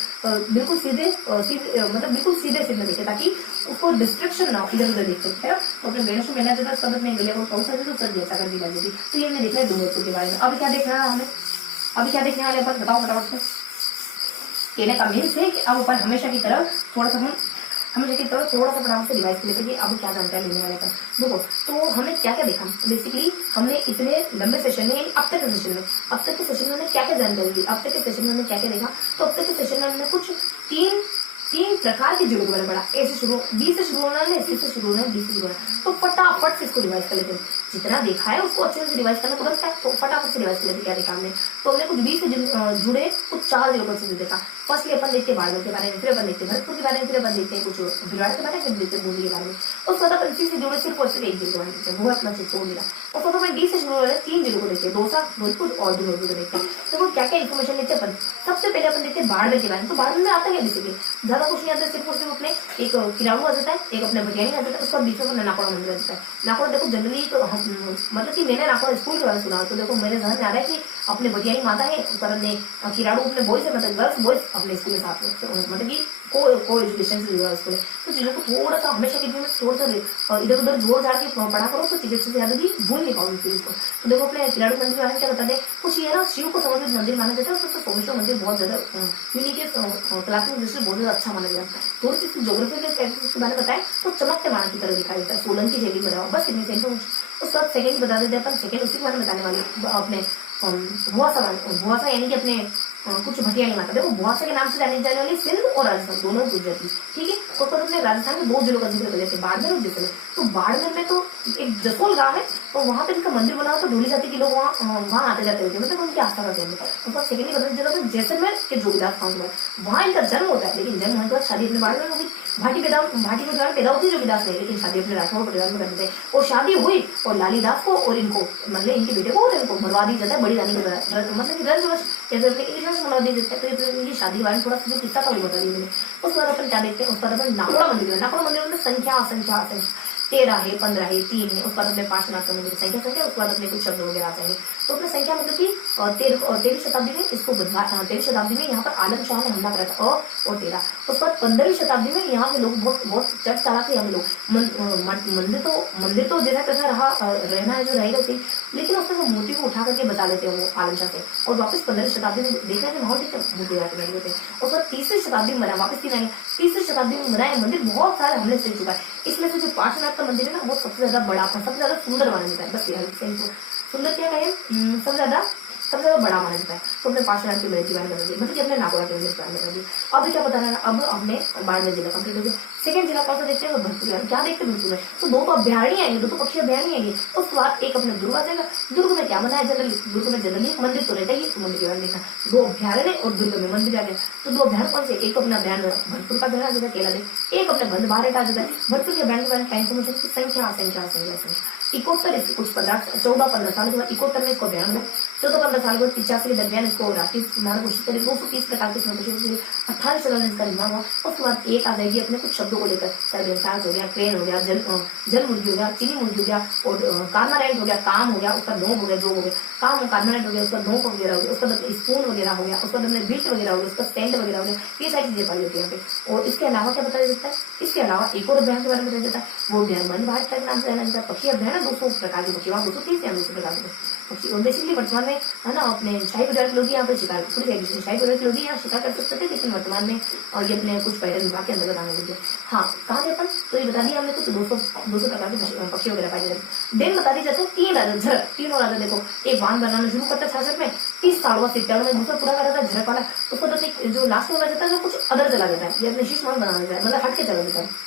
बिल्कुल सीधे मतलब बिल्कुल सीधे सीधे देखे ताकि उसको डिस्ट्रक्शन ना हो इधर उधर देख सकते हैं। तो अपने गणेश में मिलना चाहता सब अपने मिले और पहुंच सकते तो सर जैसा कर दी जाती। तो ये हमने देखा है डूंगरपुर के बारे में। अब क्या देखना है हमें, अभी क्या देखने वाले अपन बताओ फटाफट से। कहने का मीन्स है कि अब अपन हमेशा की तरह थोड़ा सा हमें देखिए थोड़ा सा फटाफट से रिवाइज कर लेते हैं कि अब क्या जानकारी लेने वाले का। देखो तो हमने क्या क्या देखा, बेसिकली हमने इतने लंबे सेशन में यानी अब तक के सेशन में हमने क्या क्या जानकारी दी, अब तक के सेशन में हमने क्या क्या देखा। तो अब तक के सेशन में हमने कुछ तीन प्रकार के जीरो के बारे में पढ़ा। ए से शुरू, बी से शुरू होना है, सी से शुरू होना है, डी से शुरू होना है। तो फटाफट से इसको रिवाइज कर लेते हैं, जितना देखा है उसको अच्छे से रिवाइज करना पड़ता है। तो फटाफट से रिवाइज कर लेते क्या देखा हमने। तो हमने कुछ बी से जुड़े कुछ 4 जीरो क्वेश्चन देखा। फर्स्टली अपन देखते हैं बारहवीं के बारे में, फिर अपन देखते हैं भरतपुर के बारे में, फिर अपन देखते हैं कुछ भिलवाड़ा के बारे में, फिर देखते हैं बूंदी के बारे में। उसके बाद अपन सी से जुड़े सिर्फ और सिर्फ एक जीरो के बारे में देखते हैं, बहुत मतलब छोड़ दिया। और फिर अपन डी से शुरू हो रहे 3 जीरो को देखते हैं, दौसा, भोजपुर और दुर्ग को देखते हैं। तो वो क्या क्या इन्फॉर्मेशन लेते हैं अपन। सबसे पहले अपन देखते हैं बाड़मेर के बारे में। तो बाड़मेर में आता है बेसिकली ज्यादा कुछ नहीं आता, सिर्फ और सिर्फ अपने एक किराड़ू आ जाता है, एक अपने भटियानी आ जाता है, उसका बीच में नाकोड़ा मंदिर आ जाता है। नाकोड़ा देखो जनरली तो मतलब कि मैंने नाकोड़ा स्कूल के बारे में सुना, तो देखो मेरे जहन में आ रहा है कि अपने भटियानी माता है, पर अपने किराड़ू अपने बॉयज है, मतलब गर्ल्स बॉयज अपने स्कूल में साथ में, मतलब कि को एजुकेशन से जुड़ा स्कूल है। तो चीजों को थोड़ा सा हमेशा किसी में थोड़ा सा इधर उधर जोड़ जाड़ के पढ़ा करो, तो चीजें से ज्यादा भी भूल नहीं पाओगे फिर उसको। तो देखो अपने किराड़ू मंदिर के बारे में क्या बता दें, कुछ ये ना शिव को समर्पित मंदिर माना जाता है। तो सोमेश्वर मंदिर बहुत ज्यादा यूनिक है, कलात्मक दृष्टि बहुत ज्यादा अच्छा माना जाता है। थोड़ी सी ज्योग्राफी के बारे में बताए तो चमकते माना की तरह दिखाई देता है, सोलन की शैली में बस इतनी इन्फॉर्मेशन। उसके बाद सेकंड बता देते हैं अपन, सेकंड उसी के बारे में बताने वाले अपने भुआसा यानी कि अपने कुछ भटियानी माता। देखो भुआसा के नाम से जाने जाने वाली सिंध और राजस्थान दोनों गुजराती, ठीक है। तो पर अपने राजस्थान में 2 जिलों का जिक्र कर लेते हैं, बाड़मेर और जैसलमेर। तो बाड़मेर में तो एक जसोल गांव है, तो वहां पे जिसका मंदिर बना हो, तो ढोली जाति के लोग वहां आते जाते होते हैं, मतलब उनकी आस्था का केंद्र। तो सेकेंडली बता दीजिएगा जैसलमेर के जोगीदास गांव में वहां इनका जन्म होता है, लेकिन जन्म होने के बाद शादी अपने बाड़मेर होगी। भाटी परिवार पैदा होती जोगीदास नहीं, लेकिन शादी अपने राठौर परिवार में करते हैं। और शादी हुई और लालीदास को और इनको मतलब इनके बेटे को और इनको मरवा दी जाता है बड़ी रानी के मतलब कि रंजवश जैसे इंग्लिश में मरवा दी जाता है। तो इनकी शादी के बारे में थोड़ा सा किस्सा का भी बता दी मैंने। उसके बाद अपन क्या देखते हैं, उसके बाद अपन नाकोड़ा मंदिर है। नाकोड़ा मंदिर में संख्या 13 है, 15 है, 3 है। उसके बाद अपने 5 नाथ मंदिर संख्या उसके बाद अपने कुछ शब्द वगैरह आते हैं। तो अपने संख्या मतलब की 13वीं शताब्दी में इसको 13वीं शताब्दी में यहाँ पर आलम शाह ने हमला करा था और 13। उसके बाद 15वीं शताब्दी में यहाँ के लोग बहुत चर्च चला थे। हम लोग मंदिर तो जैसा कैसा रहा रहना है जो रहेगा उसी, लेकिन उसमें वो मूर्ति को उठा करके बचा लेते हैं वो आलम शाह से। और वापस 15वीं शताब्दी में देखा कि माहौल मूर्ति नहीं होते। और फिर 30वीं शताब्दी में बना, वापस 30वीं शताब्दी में बनाया मंदिर बहुत सारे हमले से चुका है। इसमें से जो 5 नाथ का मंदिर है ना, वो सबसे ज्यादा बड़ा, सबसे ज्यादा सुंदर माना जाता है। बस सुंदर क्या कहें, सबसे ज्यादा बड़ा माना जाता है। तो अपने 5 नाथ की मंदिर के बारे में बता दिए, मतलब कि अपने नाकोड़ा के मंदिर के बारे में बता दिए। अब क्या बताना है, अब हमने बाड़मेर जिला कंप्लीट हो गया। सेकंड जिला कौन सा देखते हैं, भरतपुर में। क्या देखते हैं भरतपुर में, तो 2 तो अभ्यारण्य आएंगे, 2 तो पक्षी अभ्यारण्य आएंगे। उसके बाद एक अपने दुर्ग आ जाएगा। दुर्ग में क्या बनाया, दुर्ग में जनरली मंदिर तो रहता ही, मंदिर के बारे में देखा। 2 अभ्यारण्य और दुर्ग में मंदिर आ गया। तो 2 अभ्यारण्य कौन से, एक अपना अभ्यारण्य भरतपुर का अभ्यारण्य आ जाता है केला देख, एक अपने बंद बाहर आ जाता है। भरतपुर के अभ्यारण्य के बारे में इन्फॉर्मेशन संख्या 71 इसकी कुछ 14-15 साल के बाद 71 में इसको अभ्यारण्य, 14-15 साल के बाद 85 के दरमियान इसको राष्ट्रीय स्मारक घोषित करें। 230 प्रकार के 18 शताब्दी इसका निर्माण हुआ। उसके बाद एक आ जाएगी अपने कुछ शब्दों को लेकर, सर्वेंसाज हो गया, क्रेन हो गया, जल मुर्गी हो गया, चीनी मुर्गी हो गया, और कार्नाराइट हो गया, काम हो गया, उसका नोक हो गया, जो हो गया काम कार्नाराइट हो गया, उसका नोक वगैरह हो गया, उसका स्पून वगैरह हो गया, उसका बिल्ट वगैरह हो गया, उसका स्टैंड वगैरह हो गया। ये सारी चीजें पाई जाती है यहाँ पे। और इसके अलावा क्या बताया जाता है, इसके अलावा एक और अभ्यास के बारे में बताया जाता है, वो अभ्यास वन भारत का नाम से जाना जाता है। पक्षी अभ्यास 200 प्रकार के पक्षी, वहाँ 230 या 200 प्रकार के पक्षी। और बेसिकली वर्तमान में है ना अपने शाही परिवार के लोग यहाँ पे शिकार, शाही परिवार के लोग यहाँ शिकार कर सकते थे, लेकिन वर्तमान में और ये अपने कुछ पर्यटन विभाग के अंतर्गत आने लगे। हाँ, कहाँ थे अपन, तो ये बता दिया हमने कुछ 200 प्रकार के पक्षी वगैरह पाए जाते हैं। देन बता दी जाते हैं 3 राजा झरक, 3 और राजा। देखो एक बांध बनाना शुरू करता है 66 में, 30 साल बाद 57 में दूसरा पूरा कर जाता है झरक वाला। उसको जो लास्ट में हो जाता है जो कुछ अदर चला जाता है, ये अपने शीश मान बना देता है, मतलब हट के चला जाता है।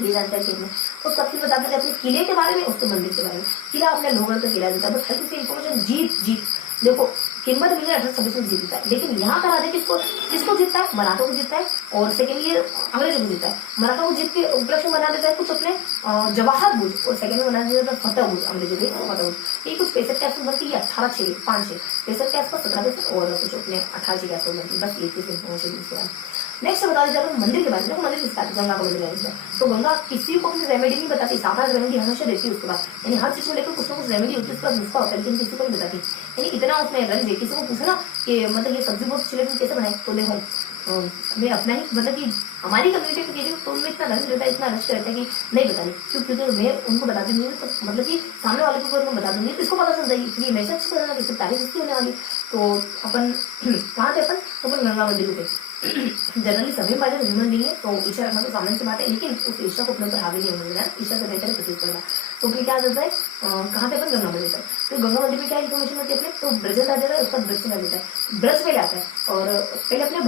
ये जानकारी में तो सबसे बता देते अपने किले के बारे में, उसके मंदिर के बारे में। किला अपने लोहगढ़ का किला देता है, बस हल्की सी इन्फॉर्मेशन। जीत देखो किम्बर मिलर 1826 में जीतता है, लेकिन यहाँ का राजा किसको जीतता है, मराठों को जीतता है। और सेकेंडली अंग्रेजों को जीतता है। मराठों को जीत के उपलक्ष्य में बना देता है कुछ अपने जवाहर बुर्ज, और सेकेंड में बना देता है फतेह बुर्ज, अंग्रेजों के फतेह बुर्ज। ये कुछ 65 के आसपास बनती है, 65 के आसपास 17 और कुछ अपने 18 के आसपास बनती है। बस ये चीज इन्फॉर्मेशन। नेक्स्ट बता दीजिए मंदिर के बारे में। मंदिर किसका है, गंगा का मंदिर है। तो गंगा किसी को अपनी रेमेडी नहीं बताती, साधारण रेमेडी हमेशा रहती है उसके बाद, यानी हर चीज को लेकर कुछ ना कुछ रेमेडी होती है, उसका नुस्खा होता है, लेकिन किसी को नहीं बताती। यानी इतना उसमें रंज है, किसी को पूछना कि मतलब ये सब्जी बहुत अच्छी लगती कैसे बनाए, तो देखो मैं अपना ही मतलब कि हमारी कम्युनिटी में कह रही हूँ, तो उनमें इतना रंज रहता है, इतना रश रहता है कि नहीं बतानी, क्योंकि मैं उनको बताती नहीं, तो मतलब कि सामने वाले को मैं बता दूंगी तो इसको पता चलता है, इसलिए मैं अच्छी बनाना, तारीफ इसकी होने वाली। तो अपन कहाँ थे, अपन गंगा मंदिर पे। जनरली सभी बातें ह्यूमन बीइंग है, तो ईर्ष्या रखना तो सामान्य सी बात है, लेकिन उस ईर्ष्या को अपने ऊपर हावी नहीं होने देना, ईर्ष्या से बेहतर है प्रतीक करना। तो फिर क्या करता है, कहाँ पे अपन गंगा मंदिर तक, तो गंगा मंदिर में क्या इन्फॉर्मेशन होती है अपने, तो ब्रजल आ जाता है, उसका ब्रज में आ जाता है, ब्रज पहले आता है, और पहले अपने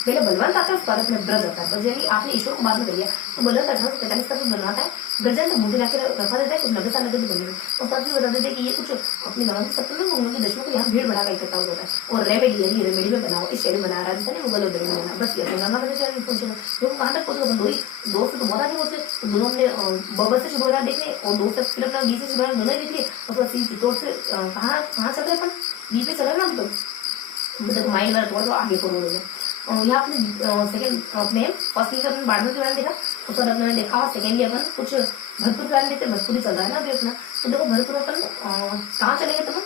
पहले बलवंत आता है, उसके बाद अपने ब्रज आता है। ब्रज यानी आपने ईश्वर को बाद में करिए, तो बलवंत 1845 का बनवाता है, ब्रजल मूर्ति लाके रखा देता है, कुछ 90 साल लगे थे बनने में, और साथ ही बता देते हैं कि ये कुछ अपनी गंगा के सत्तर में उनके दशकों को यहाँ भीड़ भड़ा का इकट्ठा होता है, और रेमेडी यानी रेमेडी में बना हुआ इस शहर में बना राजस्थान में मुगल और दिल्ली में बना, बस ये गंगा मंदिर से इन्फॉर्मेशन है। कहाँ तक पहुंचे, दोस्त तो बहुत आगे पहुंचे, तो दोनों ने बबर से शुभ देख लिया, और दोस्त फिर अपना बीच से शुभ दोनों देख लिए, और फिर चित्तौड़ से कहाँ चल रहे अपन, बीच पे चल रहे ना हम, तो मतलब माइंड वाला थोड़ा आगे फॉरवर्ड हो गया। यहाँ अपने सेकंड अपने फर्स्ट ईयर अपने बाड़मेर के बारे में देखा, उसके बाद अपने देखा सेकंड ईयर अपन कुछ भरतपुर के बारे में देखते, भरतपुर ही चल रहा है ना अभी अपना, तो देखो भरतपुर अपन कहाँ चलेंगे, तो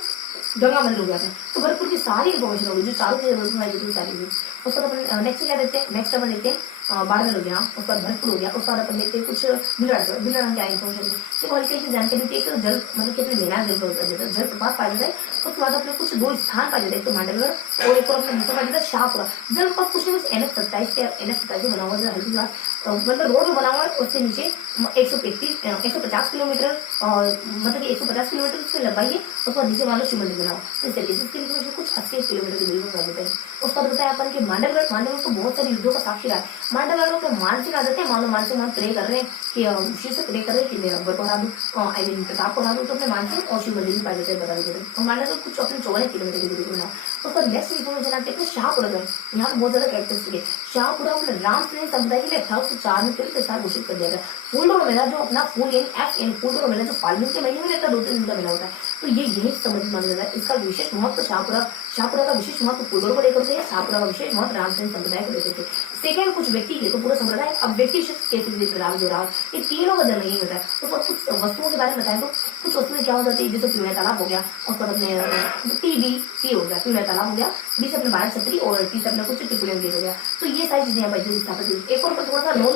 गंगा मंदिर हो गया था, तो भरतपुर की सारी इन्फॉर्मेशन होगी, जो चारों चीजें सारी हुई। उसके बाद अपन नेक्स्ट क्या देखते हैं, नेक्स्ट अपन देखते हैं बाड़मेर हो गया, उसके बाद भरतपुर हो गया, उसके बाद अपन देखते हैं कुछ भिलवाड़ा क्या इन्फॉर्मेशन देखो, हल्की की जानकारी थी, जल मतलब कि अपने मेला जल जल प्रपात पाया जाता है, उसके बाद अपने कुछ 2 स्थान पाए जाते हैं, तो मांडलगढ़ और एक और अपने दूसरा पाया जाता है शाहपुरा। जल प्रपात कुछ नहीं, बस NH 27 के बना हुआ है, हल्की बात मतलब रोड में बना हुआ है, उसके नीचे 150 किलोमीटर और मतलब कि 150 किलोमीटर उसकी लंबाई है, उसके बाद नीचे मान लो शिव मंदिर बना हुआ, तो इस तरीके से इसके लिए कुछ 80 किलोमीटर की दूरी पर पहुंच जाते हैं। उसके बाद बताया अपन कि मांडलगढ़ तो बहुत सारे युद्धों का साक्षी रहा है। मांडलगढ़ को मानसिक आदत है, मानो मानसिक मान प्रे कर रहे हैं कि शिव से प्रे कर रहे हैं कि मैं अकबर को हरा दूं, आई मीन प्रताप को हरा दूं, तो अपने मानसिक और शिव मंदिर भी पाए जाते हैं, बता देते हैं। मांडलगढ़ कुछ अपने 54 किलोमीटर की दूरी पर बना। उसका नेक्स्ट इन्फॉर्मेशन आती है शाहपुरा में, यहाँ पर बहुत ज्यादा कैरेक्टरिस्टिक है। शाहपुरा अपने रामकृष्ण समुदाय के लिए 1804 में तीर्थ स्थान घोषित कर दिया गया। फूलडोल मेला जो अपना फूल यानी फूलडोल मेला जो फाल्गुन के महीने में रहता है, 2-3 दिन का मेला होता है, तो ये यही समझ माना जाता है। इसका विशेष महत्व शाहपुरा का विशेष महत्व फूलडोल को लेकर थे, शाहपुरा का विशेष महत्व रामकृष्ण समुदाय को लेकर थे। सेकेंड कुछ व्यक्ति, ये तो पूरा संप्रदाय, अब व्यक्ति कैसे राव जो राव, ये तीनों का जन्म यही होता है। तो कुछ वस्तुओं के बारे में बताएं, तो कुछ वस्तुएं क्या हो जाती है, जैसे पीवड़ा तालाब हो गया, और फिर अपने टी हो गया, पीवड़ा तालाब हो गया, बी से अपने भारत छतरी, और टी से अपने कुछ त्रिपुलियन गेट हो गया। तो ये सारी चीजें यहाँ पर स्थापित। एक और थोड़ा सा नॉन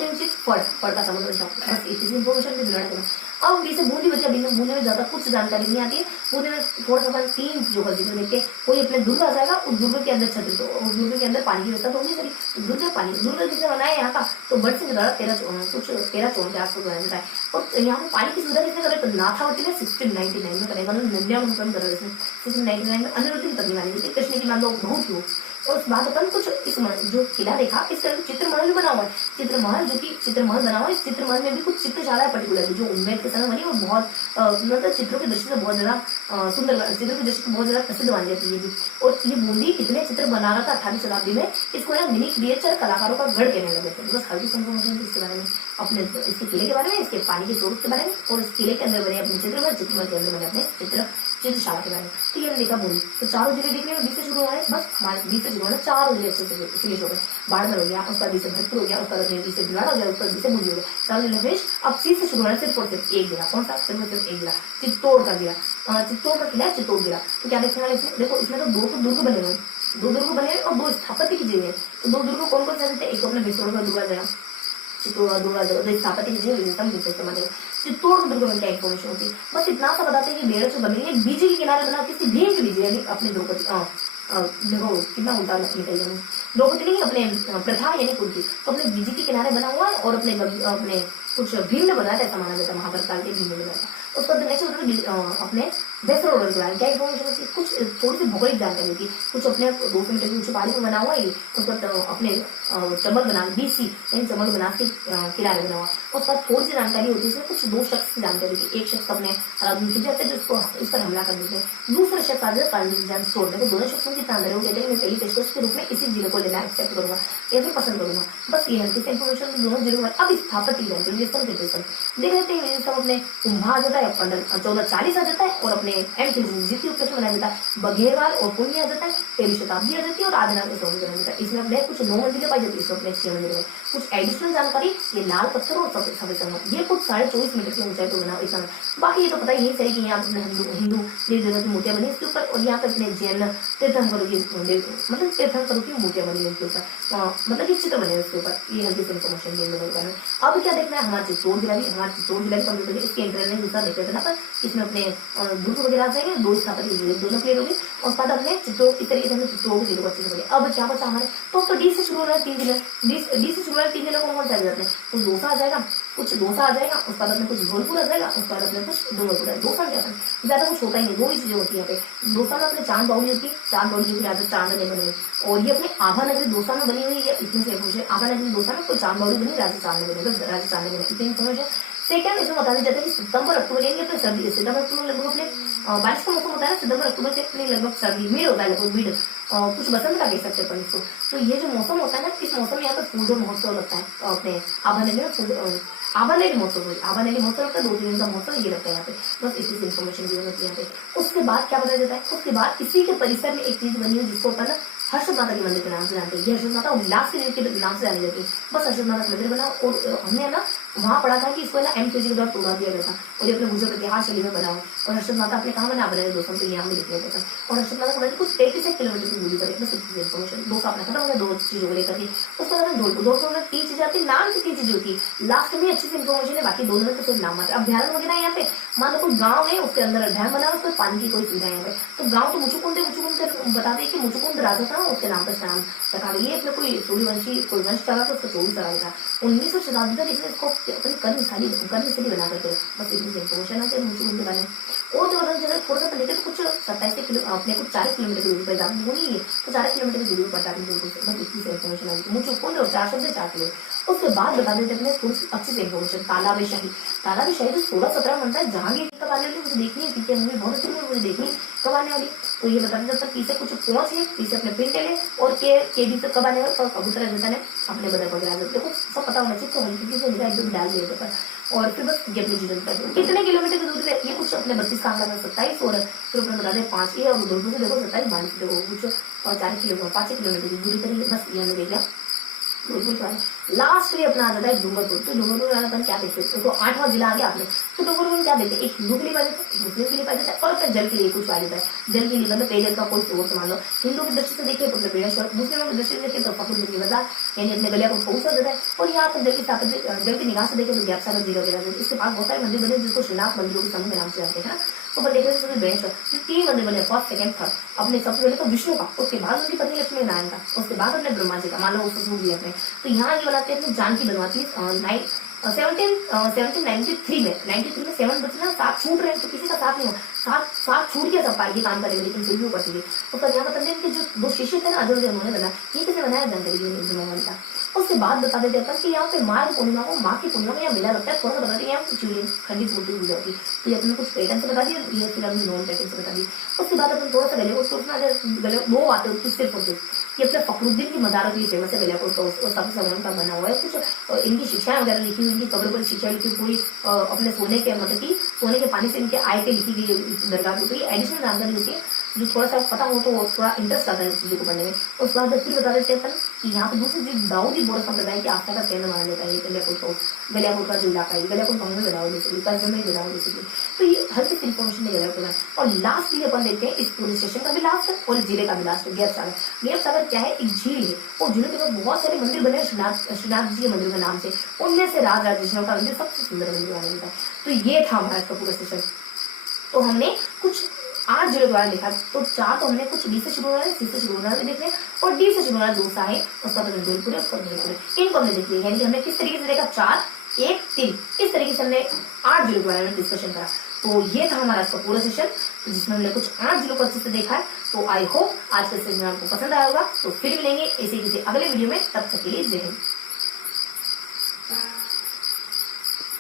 फड़ का समझ इन्फॉर्मेशन भी दिलाना चाहिए। अब जैसे बूंदी बच्चा बूंदी में ज्यादा कुछ जानकारी नहीं आती है, बूंदी में थोड़ा सा 3 जो का जिक्र देखते, कोई अपने दुर्ग आ जाएगा, उस दुर्ग के अंदर छतरी, तो उस दुर्ग के अंदर पानी की व्यवस्था तो होगी सही, दुर्ग में पानी, दुर्ग जिसने बनाया यहाँ का, तो बट से ज्यादा 13 चौन के आसपास बनाया जाता है। और यहाँ पे पानी की सुविधा किसने करे, तो नाथावती ने 1699 में करेगा, 99 कर रहे थे 1699 में अनिरुद्ध की पत्नी मानी जाती है, कृष्ण की मान लो बहुत ही। और उस बाद अपन कुछ इस जो किला देखा, इस तरह चित्रमहल भी बना हुआ है, चित्रमहल बना हुआ है। इस चित्रमहल में भी कुछ चित्रशाला है पर्टिकुलरली, जो उम्मेद के समय बनी, और बहुत मतलब चित्रों की दृष्टि से बहुत ज्यादा सुंदर, चित्रों की दृष्टि से बहुत ज्यादा प्रसिद्ध मानी जाती है। और ये बूंदी कितने चित्र बना रहा था 18वीं शताब्दी में, इसको ना मिनी क्रिएचर कलाकारों का गढ़ कहने लगे थे। बस हल्की इन्फॉर्मेशन इसके बारे में, अपने इसके किले के बारे में, इसके पानी के स्रोत के बारे में, और इस किले के अंदर बने अपने चित्रमहल के अंदर बने अपने चित्रशाला के बारे में। तो ये देखा बोली, तो चारों जिले देखने में 20 से शुरू हुआ है, बस हमारे 20 से शुरू हुआ है, 4 जिले अच्छे से फिनिश हो गए। बाड़मेर हो गया, उसका 20 से भरतपुर हो गया, उसका 20 से भिलवाड़ा हो गया, उसका 20 से बूंदी हो गया, 4 जिले फिनिश। अब 30 से शुरू होना सिर्फ और सिर्फ एक जिला, कौन सा, सिर्फ एक जिला, चित्तौड़ का जिला। चित्तौड़ का किला है चित्तौड़ जिला। तो क्या देखने वाले इसमें, देखो इसमें तो 2 दुर्ग बने हुए, 2 दुर्ग बने हुए और 2 स्थापत्य की जगह है। तो 2 दुर्ग कौन कौन से हैं, एक अपने विष्णु का दुर्गा जगह, चित्तौड़ जगह स्थापत्य की जगह। चित्तौड़ दुर्ग में क्या इन्फॉर्मेशन होती है, बस इतना सा बताते हैं कि बेड़े जो बनेंगे बीजे के किनारे बना, किसी भीम के बीजे, यानी अपने द्रौपदी, देखो कितना उल्टा निकल गया, द्रौपदी नहीं अपने प्रथा यानी कुंती, तो अपने बीजे के किनारे बना हुआ है, और अपने कुछ भीम ने बनाया था, ऐसा माना जाता है, महाभारत काल के भीम ने बनाया था। उसका नेक्स्ट अपने बेसर ऑर्डर के बारे में क्या इन्फॉर्मेशन होती है, कुछ थोड़ी सी भौगोलिक जानकारी होती है, कुछ अपने 200 मीटर की ऊंची पहाड़ी पर बना हुआ है, उसका अपने चंबल बनास BC यानी चंबल बनास के किनारे बना हुआ। उसका थोड़ी सी जानकारी होती है, इसमें कुछ 2 शख्स की जानकारी होती है। एक शख्स अपने जाते हैं, जिसको इस पर हमला कर देते हैं, दूसरा शख्स आ जाता है स्टोर में। तो दोनों शख्सों की जानकारी हो कहते हैं, मैं पहली पेशकश के रूप में इसी जिले को लेना एक्सेप्ट करूंगा या फिर पसंद करूंगा। बस ये हल्की से इन्फॉर्मेशन दोनों जिलों में। अब स्थापत्य की जानकारी देख लेते हैं, सब अपने कुंभा आ जाता है, 1440 आ जाता है, और अपने जितनी उपलक्ष्य बनाया जाता है, बघेरवाल और पुण्य आ जाता है, 13वीं शताब्दी आ जाती है, और आदिनाथ में 16वीं बनाया जाता है। इसमें अपने कुछ 9 मंदिरें पाई जाती है, इसमें अपने 6 मंदिर में कुछ एडिशनल जानकारी, ये लाल पत्थर और सफेद संगम, ये कुछ 24.5 मीटर की ऊंचाई पर बना इस। बाकी ये तो पता ही है कि यहाँ पे हिंदू देवी देवता की मूर्तियां बनी इसके ऊपर, और यहाँ पे अपने जैन तीर्थंकरों की मतलब तीर्थंकरों की मूर्तियां बनी है इसके ऊपर, मतलब कि चित्र बने उसके ऊपर। ये हल्की से इन्फॉर्मेशन देने। अब क्या देखना है, हमारे चित्तौड़ जिला की कंप्लीट करिए, इसके इंटरनल दूसरा देख लेते ना, पर इसमें अपने दुर्ग वगैरह आ जाएंगे, 2 स्थापत्य दोनों क्लियर होगी। और उसके बाद हमने चित्रों इस तरीके से हमने चित्रों के जिलों को अच्छे से पढ़े। अब क्या बचा हमारे, तो डी से शुरू हो रहा है 3 जिले, डी से शुरू हो रहा है 3 जिलों को कौन सा जाते हैं, कुछ दौसा आ जाएगा, कुछ दौसा आ जाएगा, उसके बाद अपने कुछ धौलपुर आ जाएगा, उसके बाद अपने कुछ डूंगरपुर है। दौसा क्या है, ज्यादा कुछ होता ही नहीं, 2 ही चीजें होती है यहाँ पे। दौसा में अपने चांद बाउली होती है, चांद बाउली की राजा चांद ने बनी हुई, और ये अपने आभा नगरी दौसा में बनी हुई है। इतने से पूछे आभा नगरी दौसा में कोई चांद बाउली बनी, राजा चांद ने बनी, राजा चांद ने बनी, इतनी समझ है। सेकंड इसमें बता दिया जाता है कि सितंबर अक्टूबर यानी अपने सर्दी, सितंबर अक्टूबर लगभग अपने बारिश का मौसम होता है ना, सितंबर अक्टूबर से अपने लगभग सर्दी मिड होता है, लगभग मिड कुछ बसंत का कह सकते हैं अपन इसको। तो ये जो मौसम होता है ना, इस मौसम में यहाँ पे फूलों महोत्सव लगता है अपने आभानेली में, आभानेली महोत्सव हुई, आभानेली महोत्सव लगता है, 2 दिन का महोत्सव ये लगता है यहाँ पे। बस इसी से इन्फॉर्मेशन दी होती है यहाँ पे। उसके बाद क्या बताया जाता है, उसके बाद इसी के परिसर में एक चीज बनी हुई जिसको अपन हर्षद माता के मंदिर के नाम से जानते हैं। ये हर्षद माता उल्लास के नाम से जानी जाती है। बस हर्षद माता का मंदिर बना, और हमने ना वहां पढ़ा था कि इसको ना MKG के द्वारा तोड़ा दिया गया था, और ये अपने गुजर इतिहास शैली में बना हुआ। और हर्षद माता अपने कहाँ बना बना दोस्तों, तो यहाँ में लिख लिया था। और हर्षद माता का मंदिर कुछ 33 किलोमीटर की दूरी पर है। बस इतनी इन्फॉर्मेशन, 2 का अपना खत्म हो गया, 2 चीजों को लेकर के। उसके बाद धौलपुर में 3 चीजें आती है, नाम की 3 चीजें होती है, लास्ट में अच्छी से इन्फॉर्मेशन है, बाकी दोनों में तो सिर्फ नाम आता है। अभ्यारण वगैरह यहाँ पे मान लो कोई गाँव है, उसके अंदर डैम बना, उसमें पानी की कोई सुविधा है यहाँ पे। तो गाँव तो मुचुकुंद बता दें कि मुचुकुंद राजा था, उसके नाम पर नाम रखा गया। ये कोई सूर्यवंशी कोई वंश चला तो उसको 24 चला था। 1900 शताब्दी तक इसने इसको अपनी कर्मस्थली बना करके, बस इतनी इन्फॉर्मेशन आती है मुचुकुंद के बारे में। और जो बताना चाहिए थोड़ा सा पहले तो कुछ 27 किलो अपने कुछ 40 किलोमीटर की दूरी पर जाती होगी, तो 40 किलोमीटर की दूरी पर पड़ता है दूर से। बस इतनी से इन्फॉर्मेशन आई मुचुकुंद और 4 शब्द 4 किलो। उसके बाद बता देते अपने थोड़ी अच्छी से इन्फॉर्मेशन तालाब शाही। तालाब शाही तो 16-17 बनता है, जहांगीर कब आने वाली मुझे देखनी है, क्योंकि मूवी बहुत अच्छी मुझे देखनी कब आने वाली। तो ये बताते जब तक पीछे कुछ पहुंच है, पीछे अपने पिंटे ले, और के भी तक कब आने वाले, तो कबूतर जैसा ने अपने बदल वगैरह देखो सब पता होना चाहिए। तो हल्की से एकदम डाल दिए पर, और फिर बस ये अपनी जीवन कर कितने किलोमीटर की दूरी पे, ये कुछ अपने 32 का अंदर 27, और फिर अपने बता दें 5 और उधर से देखो 27 मान देखो कुछ, और 4 किलोमीटर 5 किलोमीटर की दूरी पर ही। बस ये हमने देख लिया। लास्ट में अपना आ जाता है डूंगरपुर। तो डूंगरपुर में अपन क्या देखते हैं, तो 8वां जिला आ गया आपने। तो डूंगरपुर में क्या देखते हैं, एक हिंदू के लिए पाया जाता है, एक मुस्लिम के लिए पाया जाता है, और अपने जल के लिए कुछ पाया जाता है। जल के लिए मतलब पेयजल का कोई स्रोत मान लो, हिंदू की दृष्टि से देखिए तो अपने पेड़ेश्वर, मुस्लिमों की दृष्टि से देखिए तो फखरुद्दीन बाजार यानी अपने गलिया को पहुंच जाता है। और यहाँ पर जल की निगाह से देखे तो ज्ञापसागर जीरो वगैरह, इसके पास बहुत सारे मंदिर बने जिसको श्रीनाथ मंदिरों के समूह के नाम से जानते हैं। तो अपन देखते हैं बेणेश्वर, जो 3 मंदिर बने, फर्स्ट सेकंड थर्ड। अपने सबसे पहले तो विष्णु का, उसके बाद उनकी पत्नी लक्ष्मी नारायण का, उसके बाद अपने ब्रह्मा जी का, मान लो उसको सूख दिया अपने। तो यहाँ ये बनाते हैं अपनी जानकी बनवाती है 1793 में 93 में 7 बचना 7 छूट रहे हैं, तो किसी का साथ नहीं हो, 7 छूट गया सब पाएगी काम करेंगे, लेकिन फिर भी वो करती थी। तो यहाँ बताते हैं कि जो 2 शिष्य थे ना अजय उन्होंने बनाया, ये किसने बनाया, जानकारी का। उसके बाद बता देते हैं कि यहाँ पे माघ पूर्णिमा को, माँ की पूर्णिमा में यहाँ मेला लगता है। थोड़ा सा बता दिया यहाँ खंडित मूर्ति पूजा होती है, तो ये अपने कुछ पैटर्न से बता दिया, ये फिर अपनी नॉन पैटर्न से बता दी। उसके बाद अपन थोड़ा सा गले को वो आते हैं सिर्फ होते, ये अपने फखरुद्दीन की मजारों के लिए फेमस है गलियापुर, तो सबसे समय का बना हुआ है। कुछ इनकी शिक्षाएं वगैरह लिखी हुई, इनकी कब्र पर शिक्षा लिखी पूरी अपने सोने के मतलब की सोने के पानी से इनके आय के लिखी गई दरगाह की, एडिशनल जानकारी होती है जो थोड़ा सा पता हो तो थोड़ा इंटरेस्ट आता है इस चीजों को पढ़ने में। उसके बाद फिर बता देते हैं कि यहाँ पे दूसरी चीज दाऊदी बोरा संप्रदाय की आस्था का केंद्र माना जाता है गलियापुर का जो इलाका है, गलियापुर गाँव में लगाओ बेसिकली। तो ये हर किसी इन्फॉर्मेशन में गलियापुर है। और लास्ट ये अपन देखते हैं इस पुलिस स्टेशन का भी लास्ट है और इस जिले का भी लास्ट है गैर सागर क्या है, एक झील है, और झील के पास बहुत सारे मंदिर बने श्रीनाथ जी के मंदिर के नाम से, उनमें से राजराजेश्वर का मंदिर सबसे सुंदर मंदिर माना जाता है। तो ये था हमारा इसका पूरा सेशन। तो हमने कुछ 8 जिलों द्वारा लिखा, तो 4 तो हमने कुछ बी से शुरू हो रहा है, सी से शुरू हो रहा है देख रहे, और डी से शुरू हो रहा है दूसरा है, उसका तो धौलपुर है, उसका धौलपुर है। इनको हमने देख लिया, यानी कि हमने किस तरीके से देखा 4, 1, 3 इस तरीके से हमने 8 जिलों के बारे में डिस्कशन करा। तो ये था हमारा इसका पूरा सेशन, जिसमें हमने कुछ 8 जिलों को अच्छे से देखा है। तो आई होप आज का सेशन आपको पसंद आया होगा। तो फिर मिलेंगे इसी किसी अगले वीडियो में, तब तक के लिए जय हिंद।